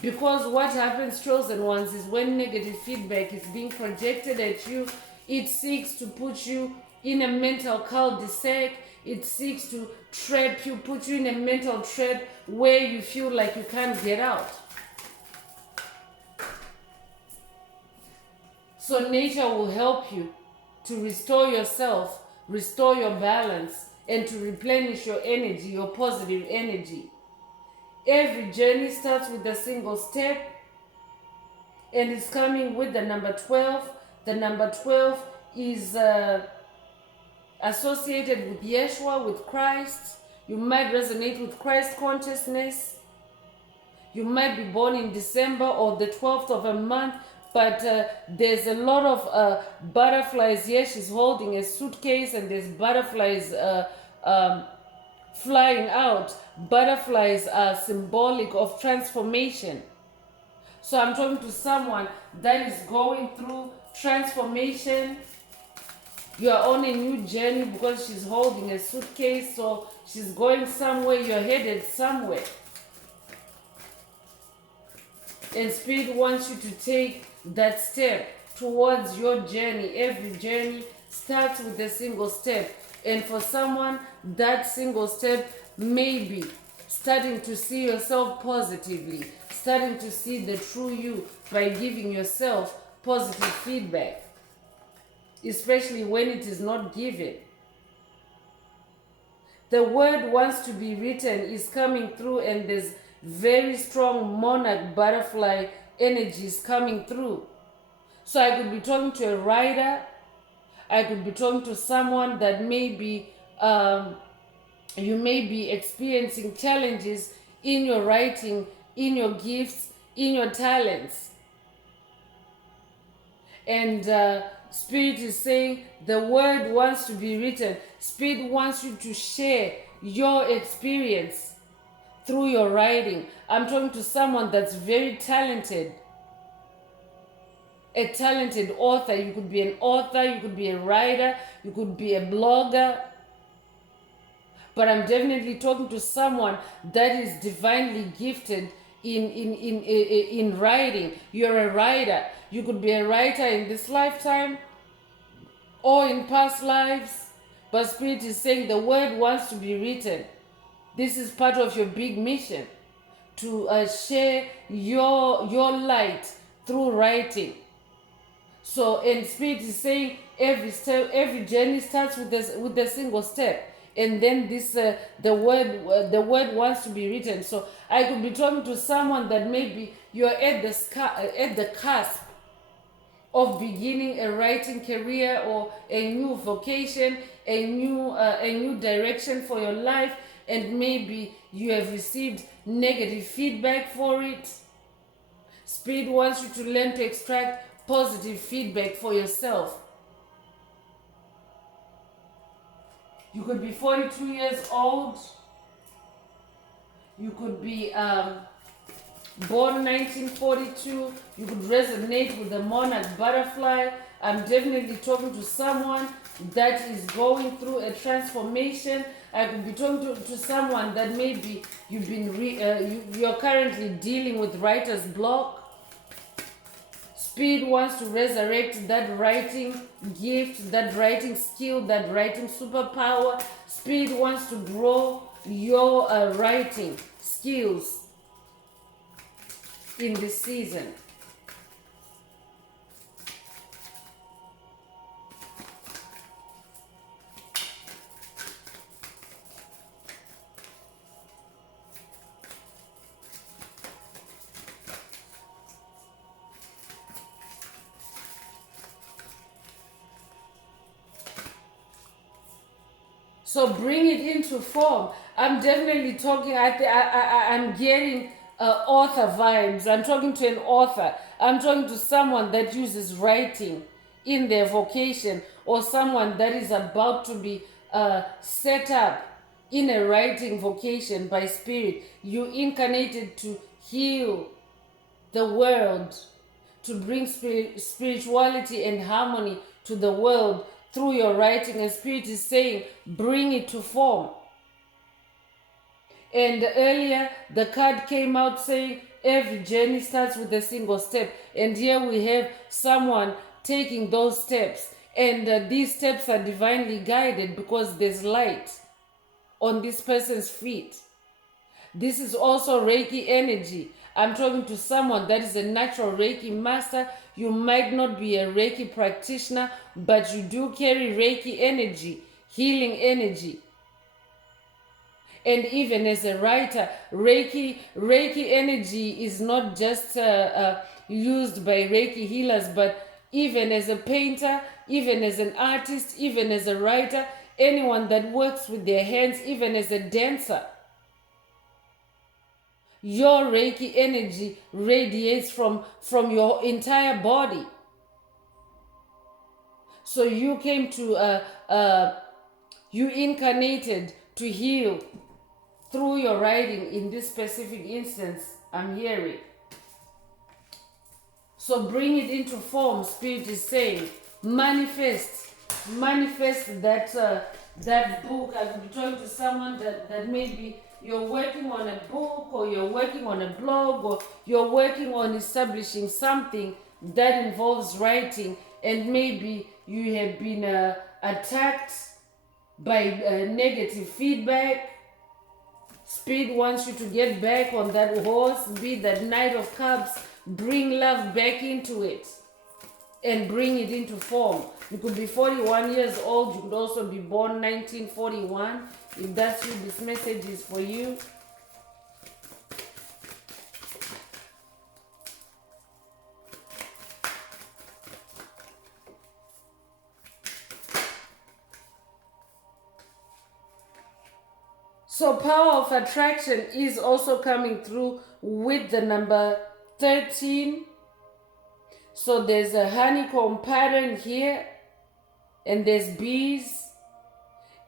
Because what happens, chosen ones, is when negative feedback is being projected at you, it seeks to put you in a mental cul-de-sac. It seeks to trap you, put you in a mental trap where you feel like you can't get out. So nature will help you to restore yourself, restore your balance, and to replenish your energy, your positive energy. Every journey starts with a single step and is coming with the number 12. The number 12 is associated with Yeshua, with Christ. You might resonate with Christ consciousness. You might be born in December or the 12th of a month, but there's a lot of butterflies here. She's holding a suitcase and there's butterflies flying out. Butterflies are symbolic of transformation. So I'm talking to someone that is going through transformation. You're on a new journey because she's holding a suitcase, so she's going somewhere, you're headed somewhere. And Spirit wants you to take that step towards your journey. Every journey starts with a single step. And for someone, that single step may be starting to see yourself positively, starting to see the true you by giving yourself positive feedback, especially when it is not given. The word wants to be written is coming through, and there's very strong monarch butterfly energies coming through. So I could be talking to a writer. I could be talking to someone that may be, you may be experiencing challenges in your writing, in your gifts, in your talents. And Spirit is saying the word wants to be written. Spirit wants you to share your experience through your writing. I'm talking to someone that's very talented. A talented author. You could be an author, you could be a writer, you could be a blogger. But I'm definitely talking to someone that is divinely gifted in writing. You're a writer. You could be a writer in this lifetime or in past lives. But Spirit is saying the word wants to be written. This is part of your big mission, to share your light through writing. So, and Spirit is saying every journey starts with a single step, and then the word wants to be written. So, I could be talking to someone that maybe you're at the cusp of beginning a writing career or a new vocation, a new direction for your life, and maybe you have received negative feedback for it. Spirit wants you to learn to extract positive feedback for yourself. You could be 42 years old. You could be born 1942. You could resonate with the monarch butterfly. I'm definitely talking to someone that is going through a transformation. I could be talking to someone that maybe you've been you're currently dealing with writer's block. Spirit wants to resurrect that writing gift, that writing skill, that writing superpower. Spirit wants to grow your writing skills in this season. So bring it into form. I'm definitely talking, I'm getting author vibes. I'm talking to an author. I'm talking to someone that uses writing in their vocation, or someone that is about to be set up in a writing vocation by Spirit. You incarnated to heal the world, to bring spirituality and harmony to the world through your writing, and Spirit is saying, bring it to form. And earlier, the card came out saying, every journey starts with a single step. And here we have someone taking those steps. And these steps are divinely guided because there's light on this person's feet. This is also Reiki energy. I'm talking to someone that is a natural Reiki master. You might not be a Reiki practitioner, but you do carry Reiki energy, healing energy. And even as a writer, Reiki energy is not just used by Reiki healers, but even as a painter, even as an artist, even as a writer, anyone that works with their hands, even as a dancer. Your Reiki energy radiates from your entire body. So you came to, you incarnated to heal through your writing in this specific instance, I'm hearing. So bring it into form, Spirit is saying. Manifest that that book. I could be talking to someone that maybe you're working on a book, or you're working on a blog, or you're working on establishing something that involves writing, and maybe you have been attacked by negative feedback. Spirit wants you to get back on that horse, be that Knight of Cups, bring love back into it and bring it into form. You could be 41 years old, you could also be born 1941. If that's you, this message is for you. So power of attraction is also coming through with the number 13. So there's a honeycomb pattern here, and there's bees,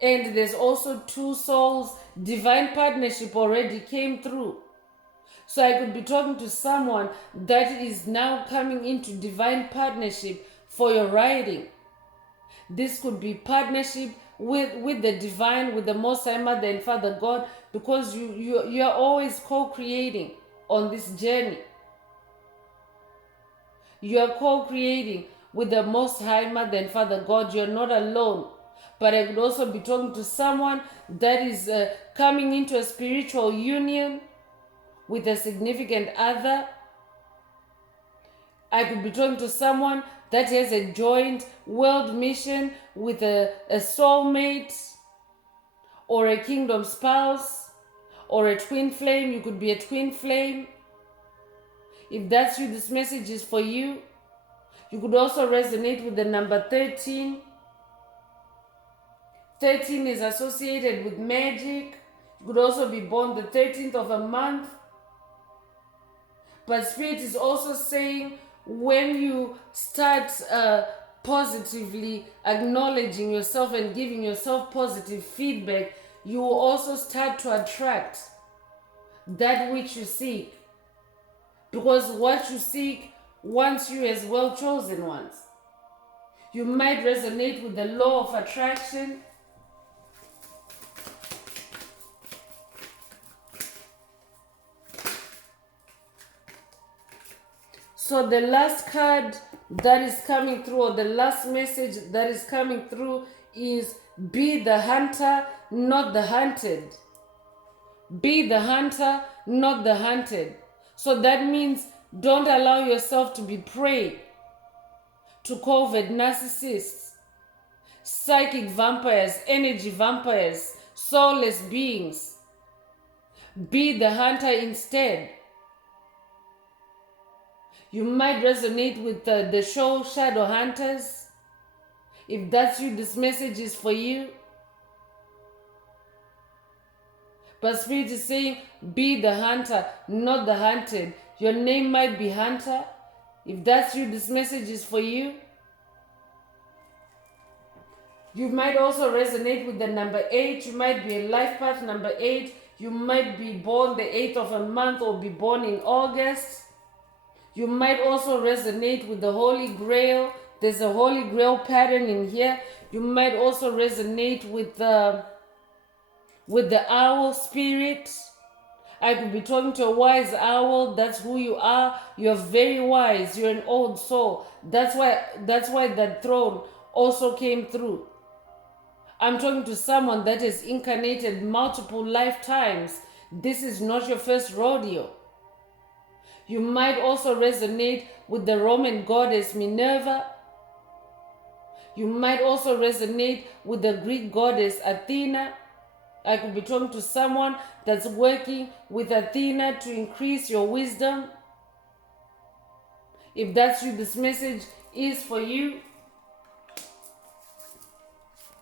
and there's also two souls. Divine partnership already came through. So I could be talking to someone that is now coming into divine partnership for your writing. This could be partnership with the divine, with the Most High Mother and Father God, because you are always co-creating on this journey. You are co-creating with the Most High Mother and Father God. You're not alone. But I could also be talking to someone that is coming into a spiritual union with a significant other. I could be talking to someone that has a joint world mission with a soulmate, or a kingdom spouse, or a twin flame. You could be a twin flame. If that's you, this message is for you. You could also resonate with the number 13. 13 is associated with magic. You could also be born the 13th of a month. But Spirit is also saying, when you start positively acknowledging yourself and giving yourself positive feedback, you will also start to attract that which you seek. Because what you seek wants you as well chosen ones. You might resonate with the law of attraction. So the last card that is coming through, or the last message that is coming through, is be the hunter, not the hunted. Be the hunter, not the hunted. So that means don't allow yourself to be prey to covert narcissists, psychic vampires, energy vampires, soulless beings. Be the hunter instead. You might resonate with the show Shadow Hunters. If that's you, this message is for you. But Spirit is saying, be the hunter, not the hunted. Your name might be Hunter. If that's you, this message is for you. You might also resonate with the number 8. You might be a life path number 8. You might be born the 8th of a month, or be born in August. You might also resonate with the Holy Grail. There's a Holy Grail pattern in here. You might also resonate with the owl spirit. I could be talking to a wise owl. That's who you are. You're very wise. You're an old soul. That's why that throne also came through. I'm talking to someone that has incarnated multiple lifetimes. This is not your first rodeo. You might also resonate with the Roman goddess Minerva. You might also resonate with the Greek goddess Athena. I could be talking to someone that's working with Athena to increase your wisdom. If that's you, this message is for you.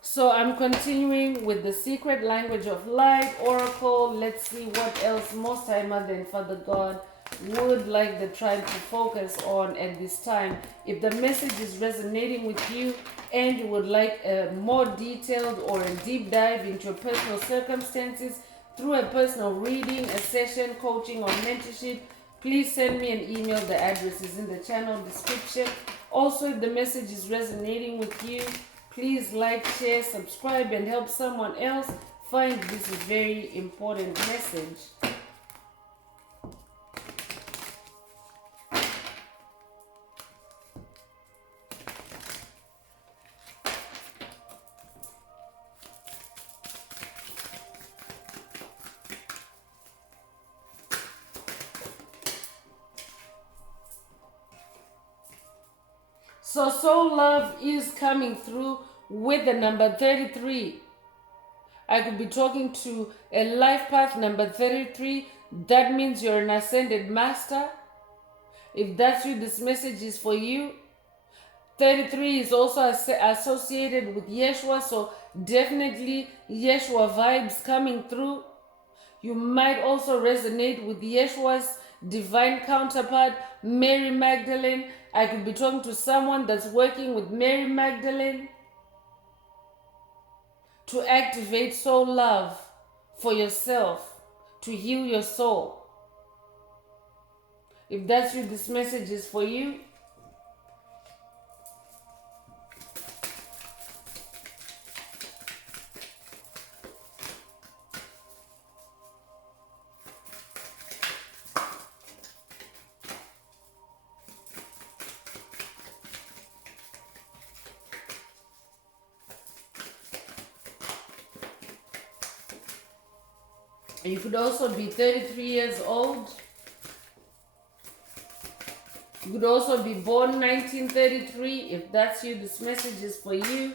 So I'm continuing with the secret language of light oracle. Let's see what else Most High Mother and Father God would like the tribe to focus on at this time. If the message is resonating with you and you would like a more detailed or a deep dive into your personal circumstances through a personal reading, a session, coaching, or mentorship, please send me an email. The address is in the channel description. Also, if the message is resonating with you, please like, share, subscribe, and help someone else find this very important message. So soul love is coming through with the number 33. I could be talking to a life path number 33. That means you're an ascended master. If that's you, this message is for you. 33 is also associated with Yeshua, so definitely Yeshua vibes coming through. You might also resonate with Yeshua's divine counterpart, Mary Magdalene. I could be talking to someone that's working with Mary Magdalene to activate soul love for yourself, to heal your soul. If that's you, this message is for you. You could also be 33 years old. You could also be born 1933. If that's you, this message is for you.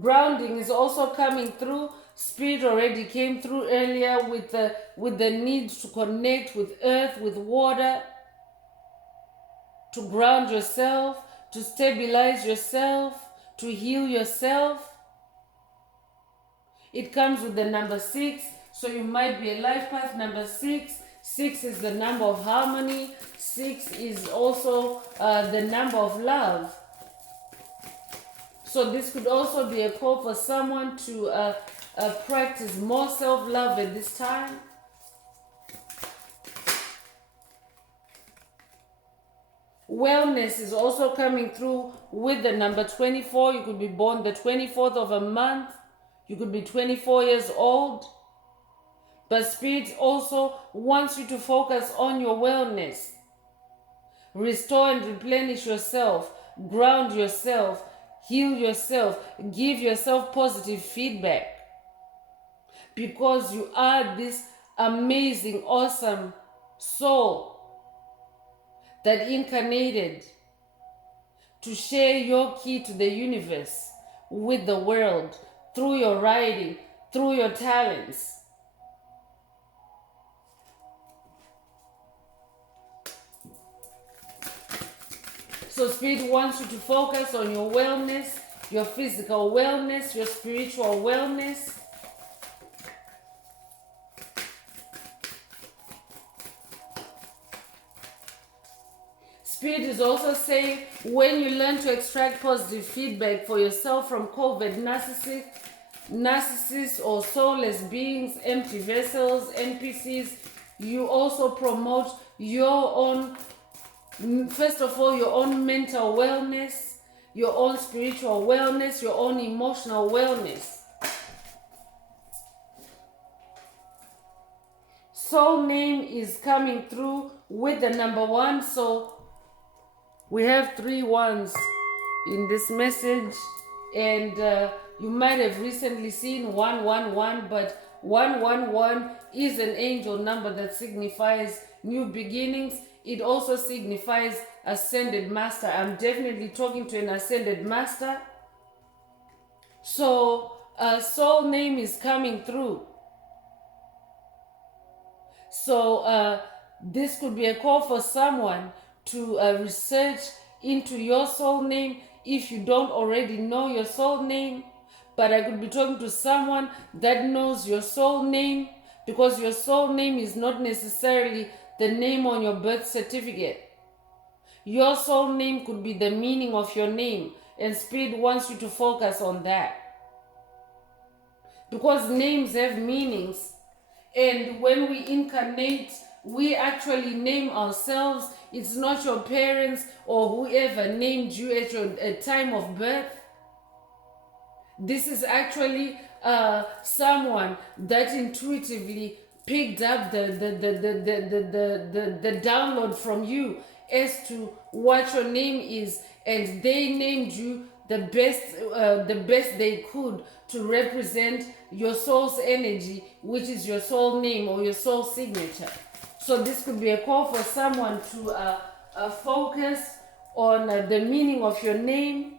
Grounding is also coming through. Spirit already came through earlier with the need to connect with earth, with water, to ground yourself, to stabilize yourself, to heal yourself. It comes with the number 6, so you might be a life path number 6. 6 is the number of harmony. 6 is also the number of love. So this could also be a call for someone to practice more self-love at this time. Wellness is also coming through with the number 24. You could be born the 24th of a month. You could be 24 years old. But Spirit also wants you to focus on your wellness. Restore and replenish yourself. Ground yourself. Heal yourself. Give yourself positive feedback. Because you are this amazing, awesome soul that incarnated to share your key to the universe with the world through your writing, through your talents. So Spirit wants you to focus on your wellness, your physical wellness, your spiritual wellness. Spirit is also saying, when you learn to extract positive feedback for yourself from COVID narcissists or soulless beings, empty vessels, NPCs, you also promote your own, first of all, your own mental wellness, your own spiritual wellness, your own emotional wellness. Soul name is coming through with the number 1, so we have 3 ones in this message, and you might have recently seen 111, but 111 is an angel number that signifies new beginnings. It also signifies ascended master. I'm definitely talking to an ascended master. So soul name is coming through. So this could be a call for someone to research into your soul name if you don't already know your soul name. But I could be talking to someone that knows your soul name, because your soul name is not necessarily the name on your birth certificate. Your soul name could be the meaning of your name, and Spirit wants you to focus on that. Because names have meanings, and when we incarnate, we actually name ourselves. It's not your parents or whoever named you at your time of birth. This is actually someone that intuitively picked up the download from you as to what your name is, and they named you the best they could to represent your soul's energy, which is your soul name or your soul signature. So this could be a call for someone to focus on the meaning of your name.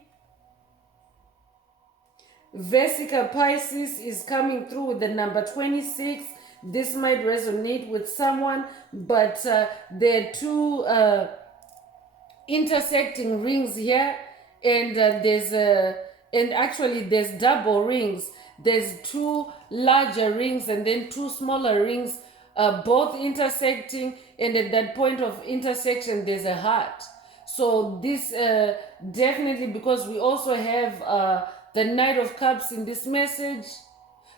Vesica Pisces is coming through with the number 26. This might resonate with someone, but there are two intersecting rings here, and there's double rings. There's two larger rings and then two smaller rings, both intersecting, and at that point of intersection there's a heart. So this definitely, because we also have the Knight of Cups in this message,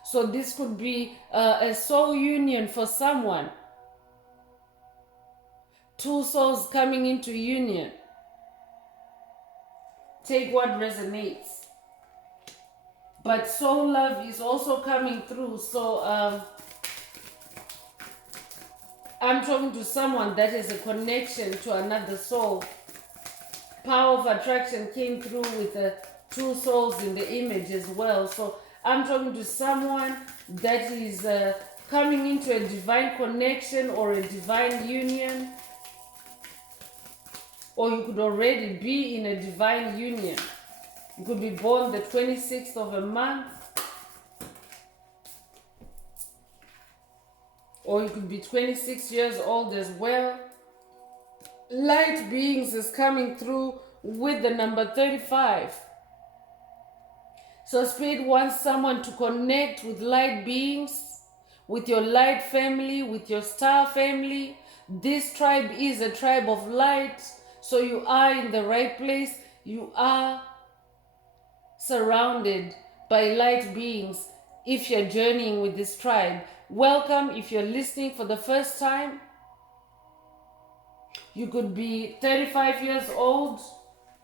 so this could be a soul union for someone. Two souls coming into union. Take what resonates. But soul love is also coming through. So I'm talking to someone that has a connection to another soul. Power of attraction came through with the two souls in the image as well. So I'm talking to someone that is coming into a divine connection or a divine union. Or you could already be in a divine union. You could be born the 26th of a month. Or you could be 26 years old as well. Light beings is coming through with the number 35. So Spirit wants someone to connect with light beings, with your light family, with your star family. This tribe is a tribe of light. So you are in the right place. You are surrounded by light beings if you're journeying with this tribe. Welcome if you're listening for the first time. You could be 35 years old.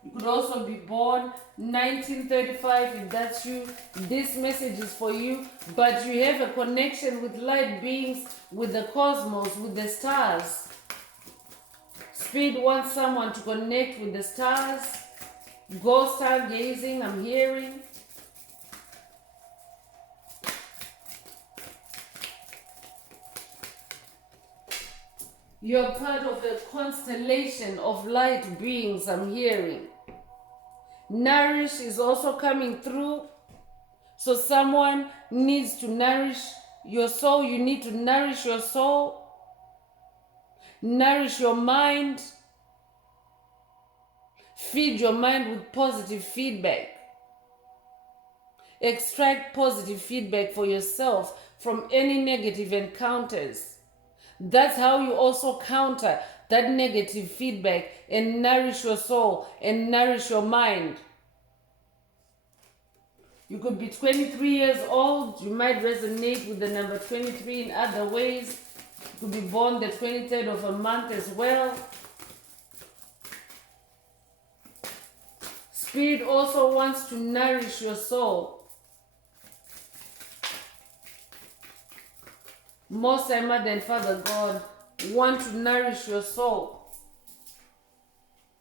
You could also be born 1935 if that's you. This message is for you. But you have a connection with light beings, with the cosmos, with the stars. Spirit wants someone to connect with the stars. Go stargazing, I'm hearing. You're part of a constellation of light beings, I'm hearing. Nourish is also coming through. So someone needs to nourish your soul. You need to nourish your soul. Nourish your mind. Feed your mind with positive feedback. Extract positive feedback for yourself from any negative encounters. That's how you also counter that negative feedback and nourish your soul and nourish your mind. You could be 23 years old. You might resonate with the number 23 in other ways. You could be born the 23rd of a month as well. Spirit also wants to nourish your soul. Most High Mother and Father God want to nourish your soul.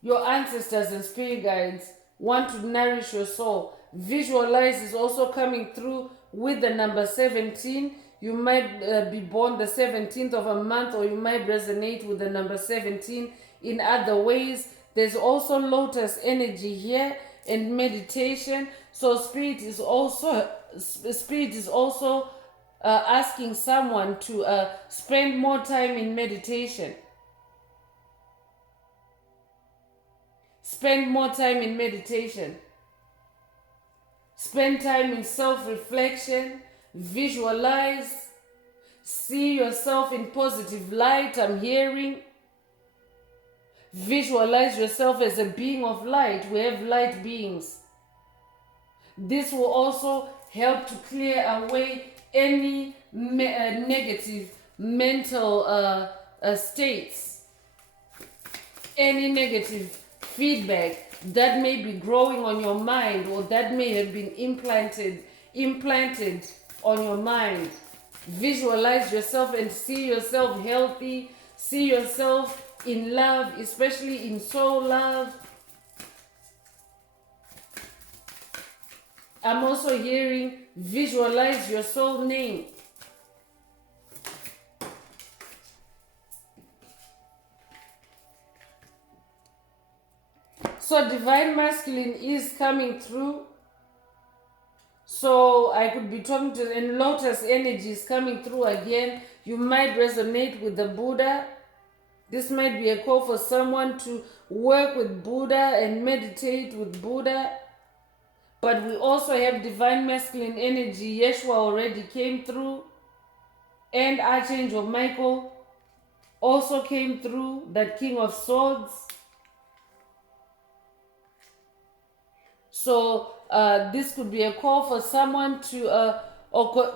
Your ancestors and spirit guides want to nourish your soul. Visualize is also coming through with the number 17. You might be born the 17th of a month, or you might resonate with the number 17 in other ways. There's also lotus energy here, and meditation. So spirit is also asking someone to spend more time in meditation. Spend more time in meditation. Spend time in self-reflection. Visualize. See yourself in positive light. I'm hearing. Visualize yourself as a being of light. We have light beings. This will also help to clear away any negative mental states, any negative feedback that may be growing on your mind or that may have been implanted on your mind. Visualize yourself and see yourself healthy. See yourself in love, especially in soul love. I'm also hearing visualize your soul name. So divine masculine is coming through. So I could be talking to, and lotus energy is coming through again. You might resonate with the Buddha. This might be a call for someone to work with Buddha and meditate with Buddha. But we also have divine masculine energy. Yeshua already came through. And Archangel Michael also came through, that King of Swords. So this could be a call for someone to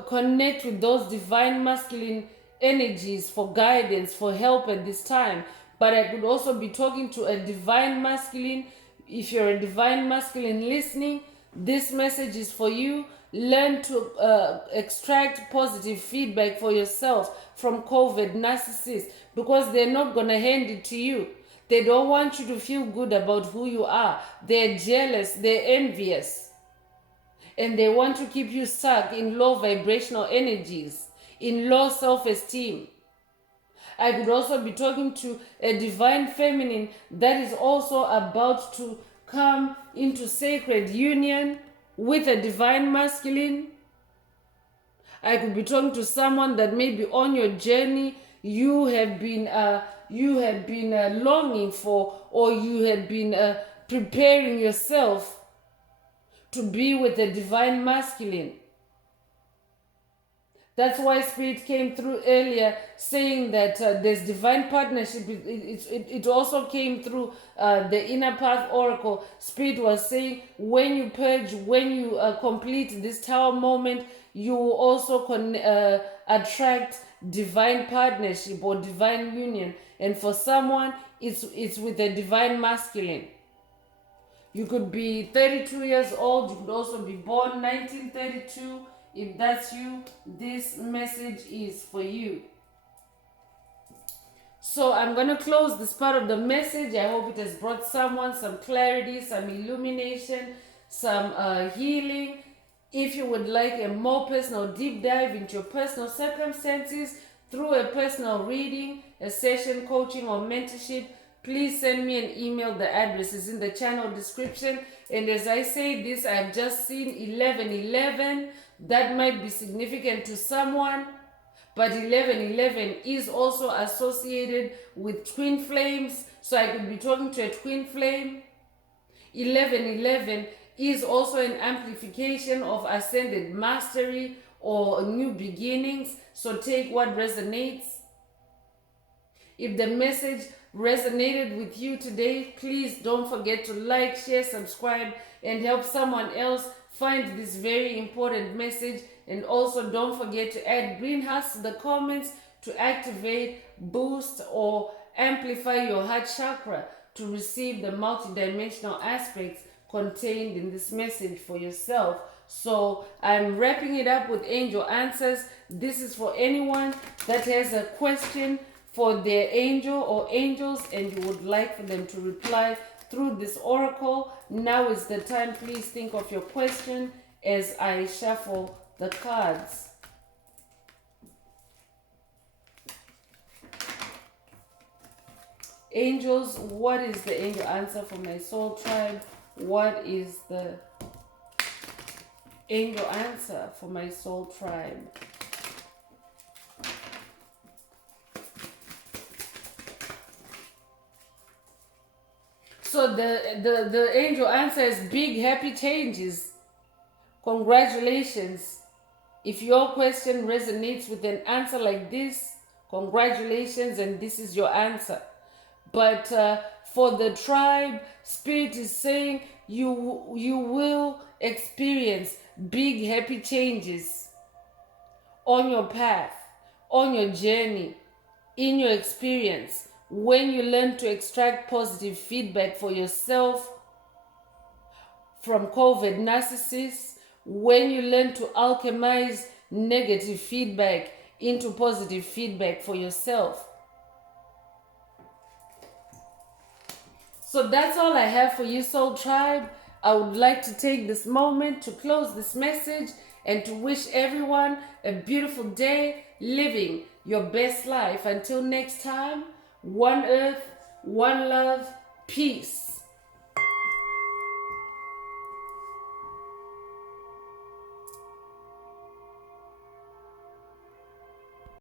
connect with those divine masculine energies for guidance, for help at this time. But I could also be talking to a divine masculine. If you're a divine masculine listening, this message is for you. Learn to extract positive feedback for yourself from COVID narcissists, because they're not going to hand it to you. They don't want you to feel good about who you are. They're jealous, they're envious. And they want to keep you stuck in low vibrational energies, in low self-esteem. I could also be talking to a divine feminine that is also about to come into sacred union with a divine masculine. I could be talking to someone that may be on your journey. You have been longing for, or you have been preparing yourself to be with a divine masculine. That's why Spirit came through earlier saying that there's divine partnership. It also came through the Inner Path Oracle. Spirit was saying when you purge, when you complete this tower moment, you will also attract divine partnership or divine union. And for someone, it's with a divine masculine. You could be 32 years old. You could also be born 1932. If that's you, this message is for you. So I'm going to close this part of the message. I hope it has brought someone some clarity, some illumination, some healing. If you would like a more personal deep dive into your personal circumstances through a personal reading, a session, coaching, or mentorship, please send me an email. The address is in the channel description. And as I say this, I have just seen 1111. That might be significant to someone, but 1111 is also associated with twin flames. So I could be talking to a twin flame. 1111 is also an amplification of ascended mastery or new beginnings. So take what resonates. If the message resonated with you today, please don't forget to like, share, subscribe, and help someone else find this very important message. And also don't forget to add green hearts to the comments to activate, boost, or amplify your heart chakra to receive the multidimensional aspects contained in this message for yourself. So I'm wrapping it up with angel answers. This is for anyone that has a question for their angel or angels and you would like for them to reply through this oracle. Now is the time. Please think of your question as I shuffle the cards. Angels, what is the angel answer for my soul tribe What is the angel answer for my soul tribe? So the angel answer is big happy changes. Congratulations. If your question resonates with an answer like this, congratulations, and this is your answer. But for the tribe, Spirit is saying you will experience big happy changes on your path, on your journey, in your experience, when you learn to extract positive feedback for yourself from COVID narcissists, when you learn to alchemize negative feedback into positive feedback for yourself. So that's all I have for you, Soul Tribe. I would like to take this moment to close this message and to wish everyone a beautiful day living your best life. Until next time, one earth, one love, peace.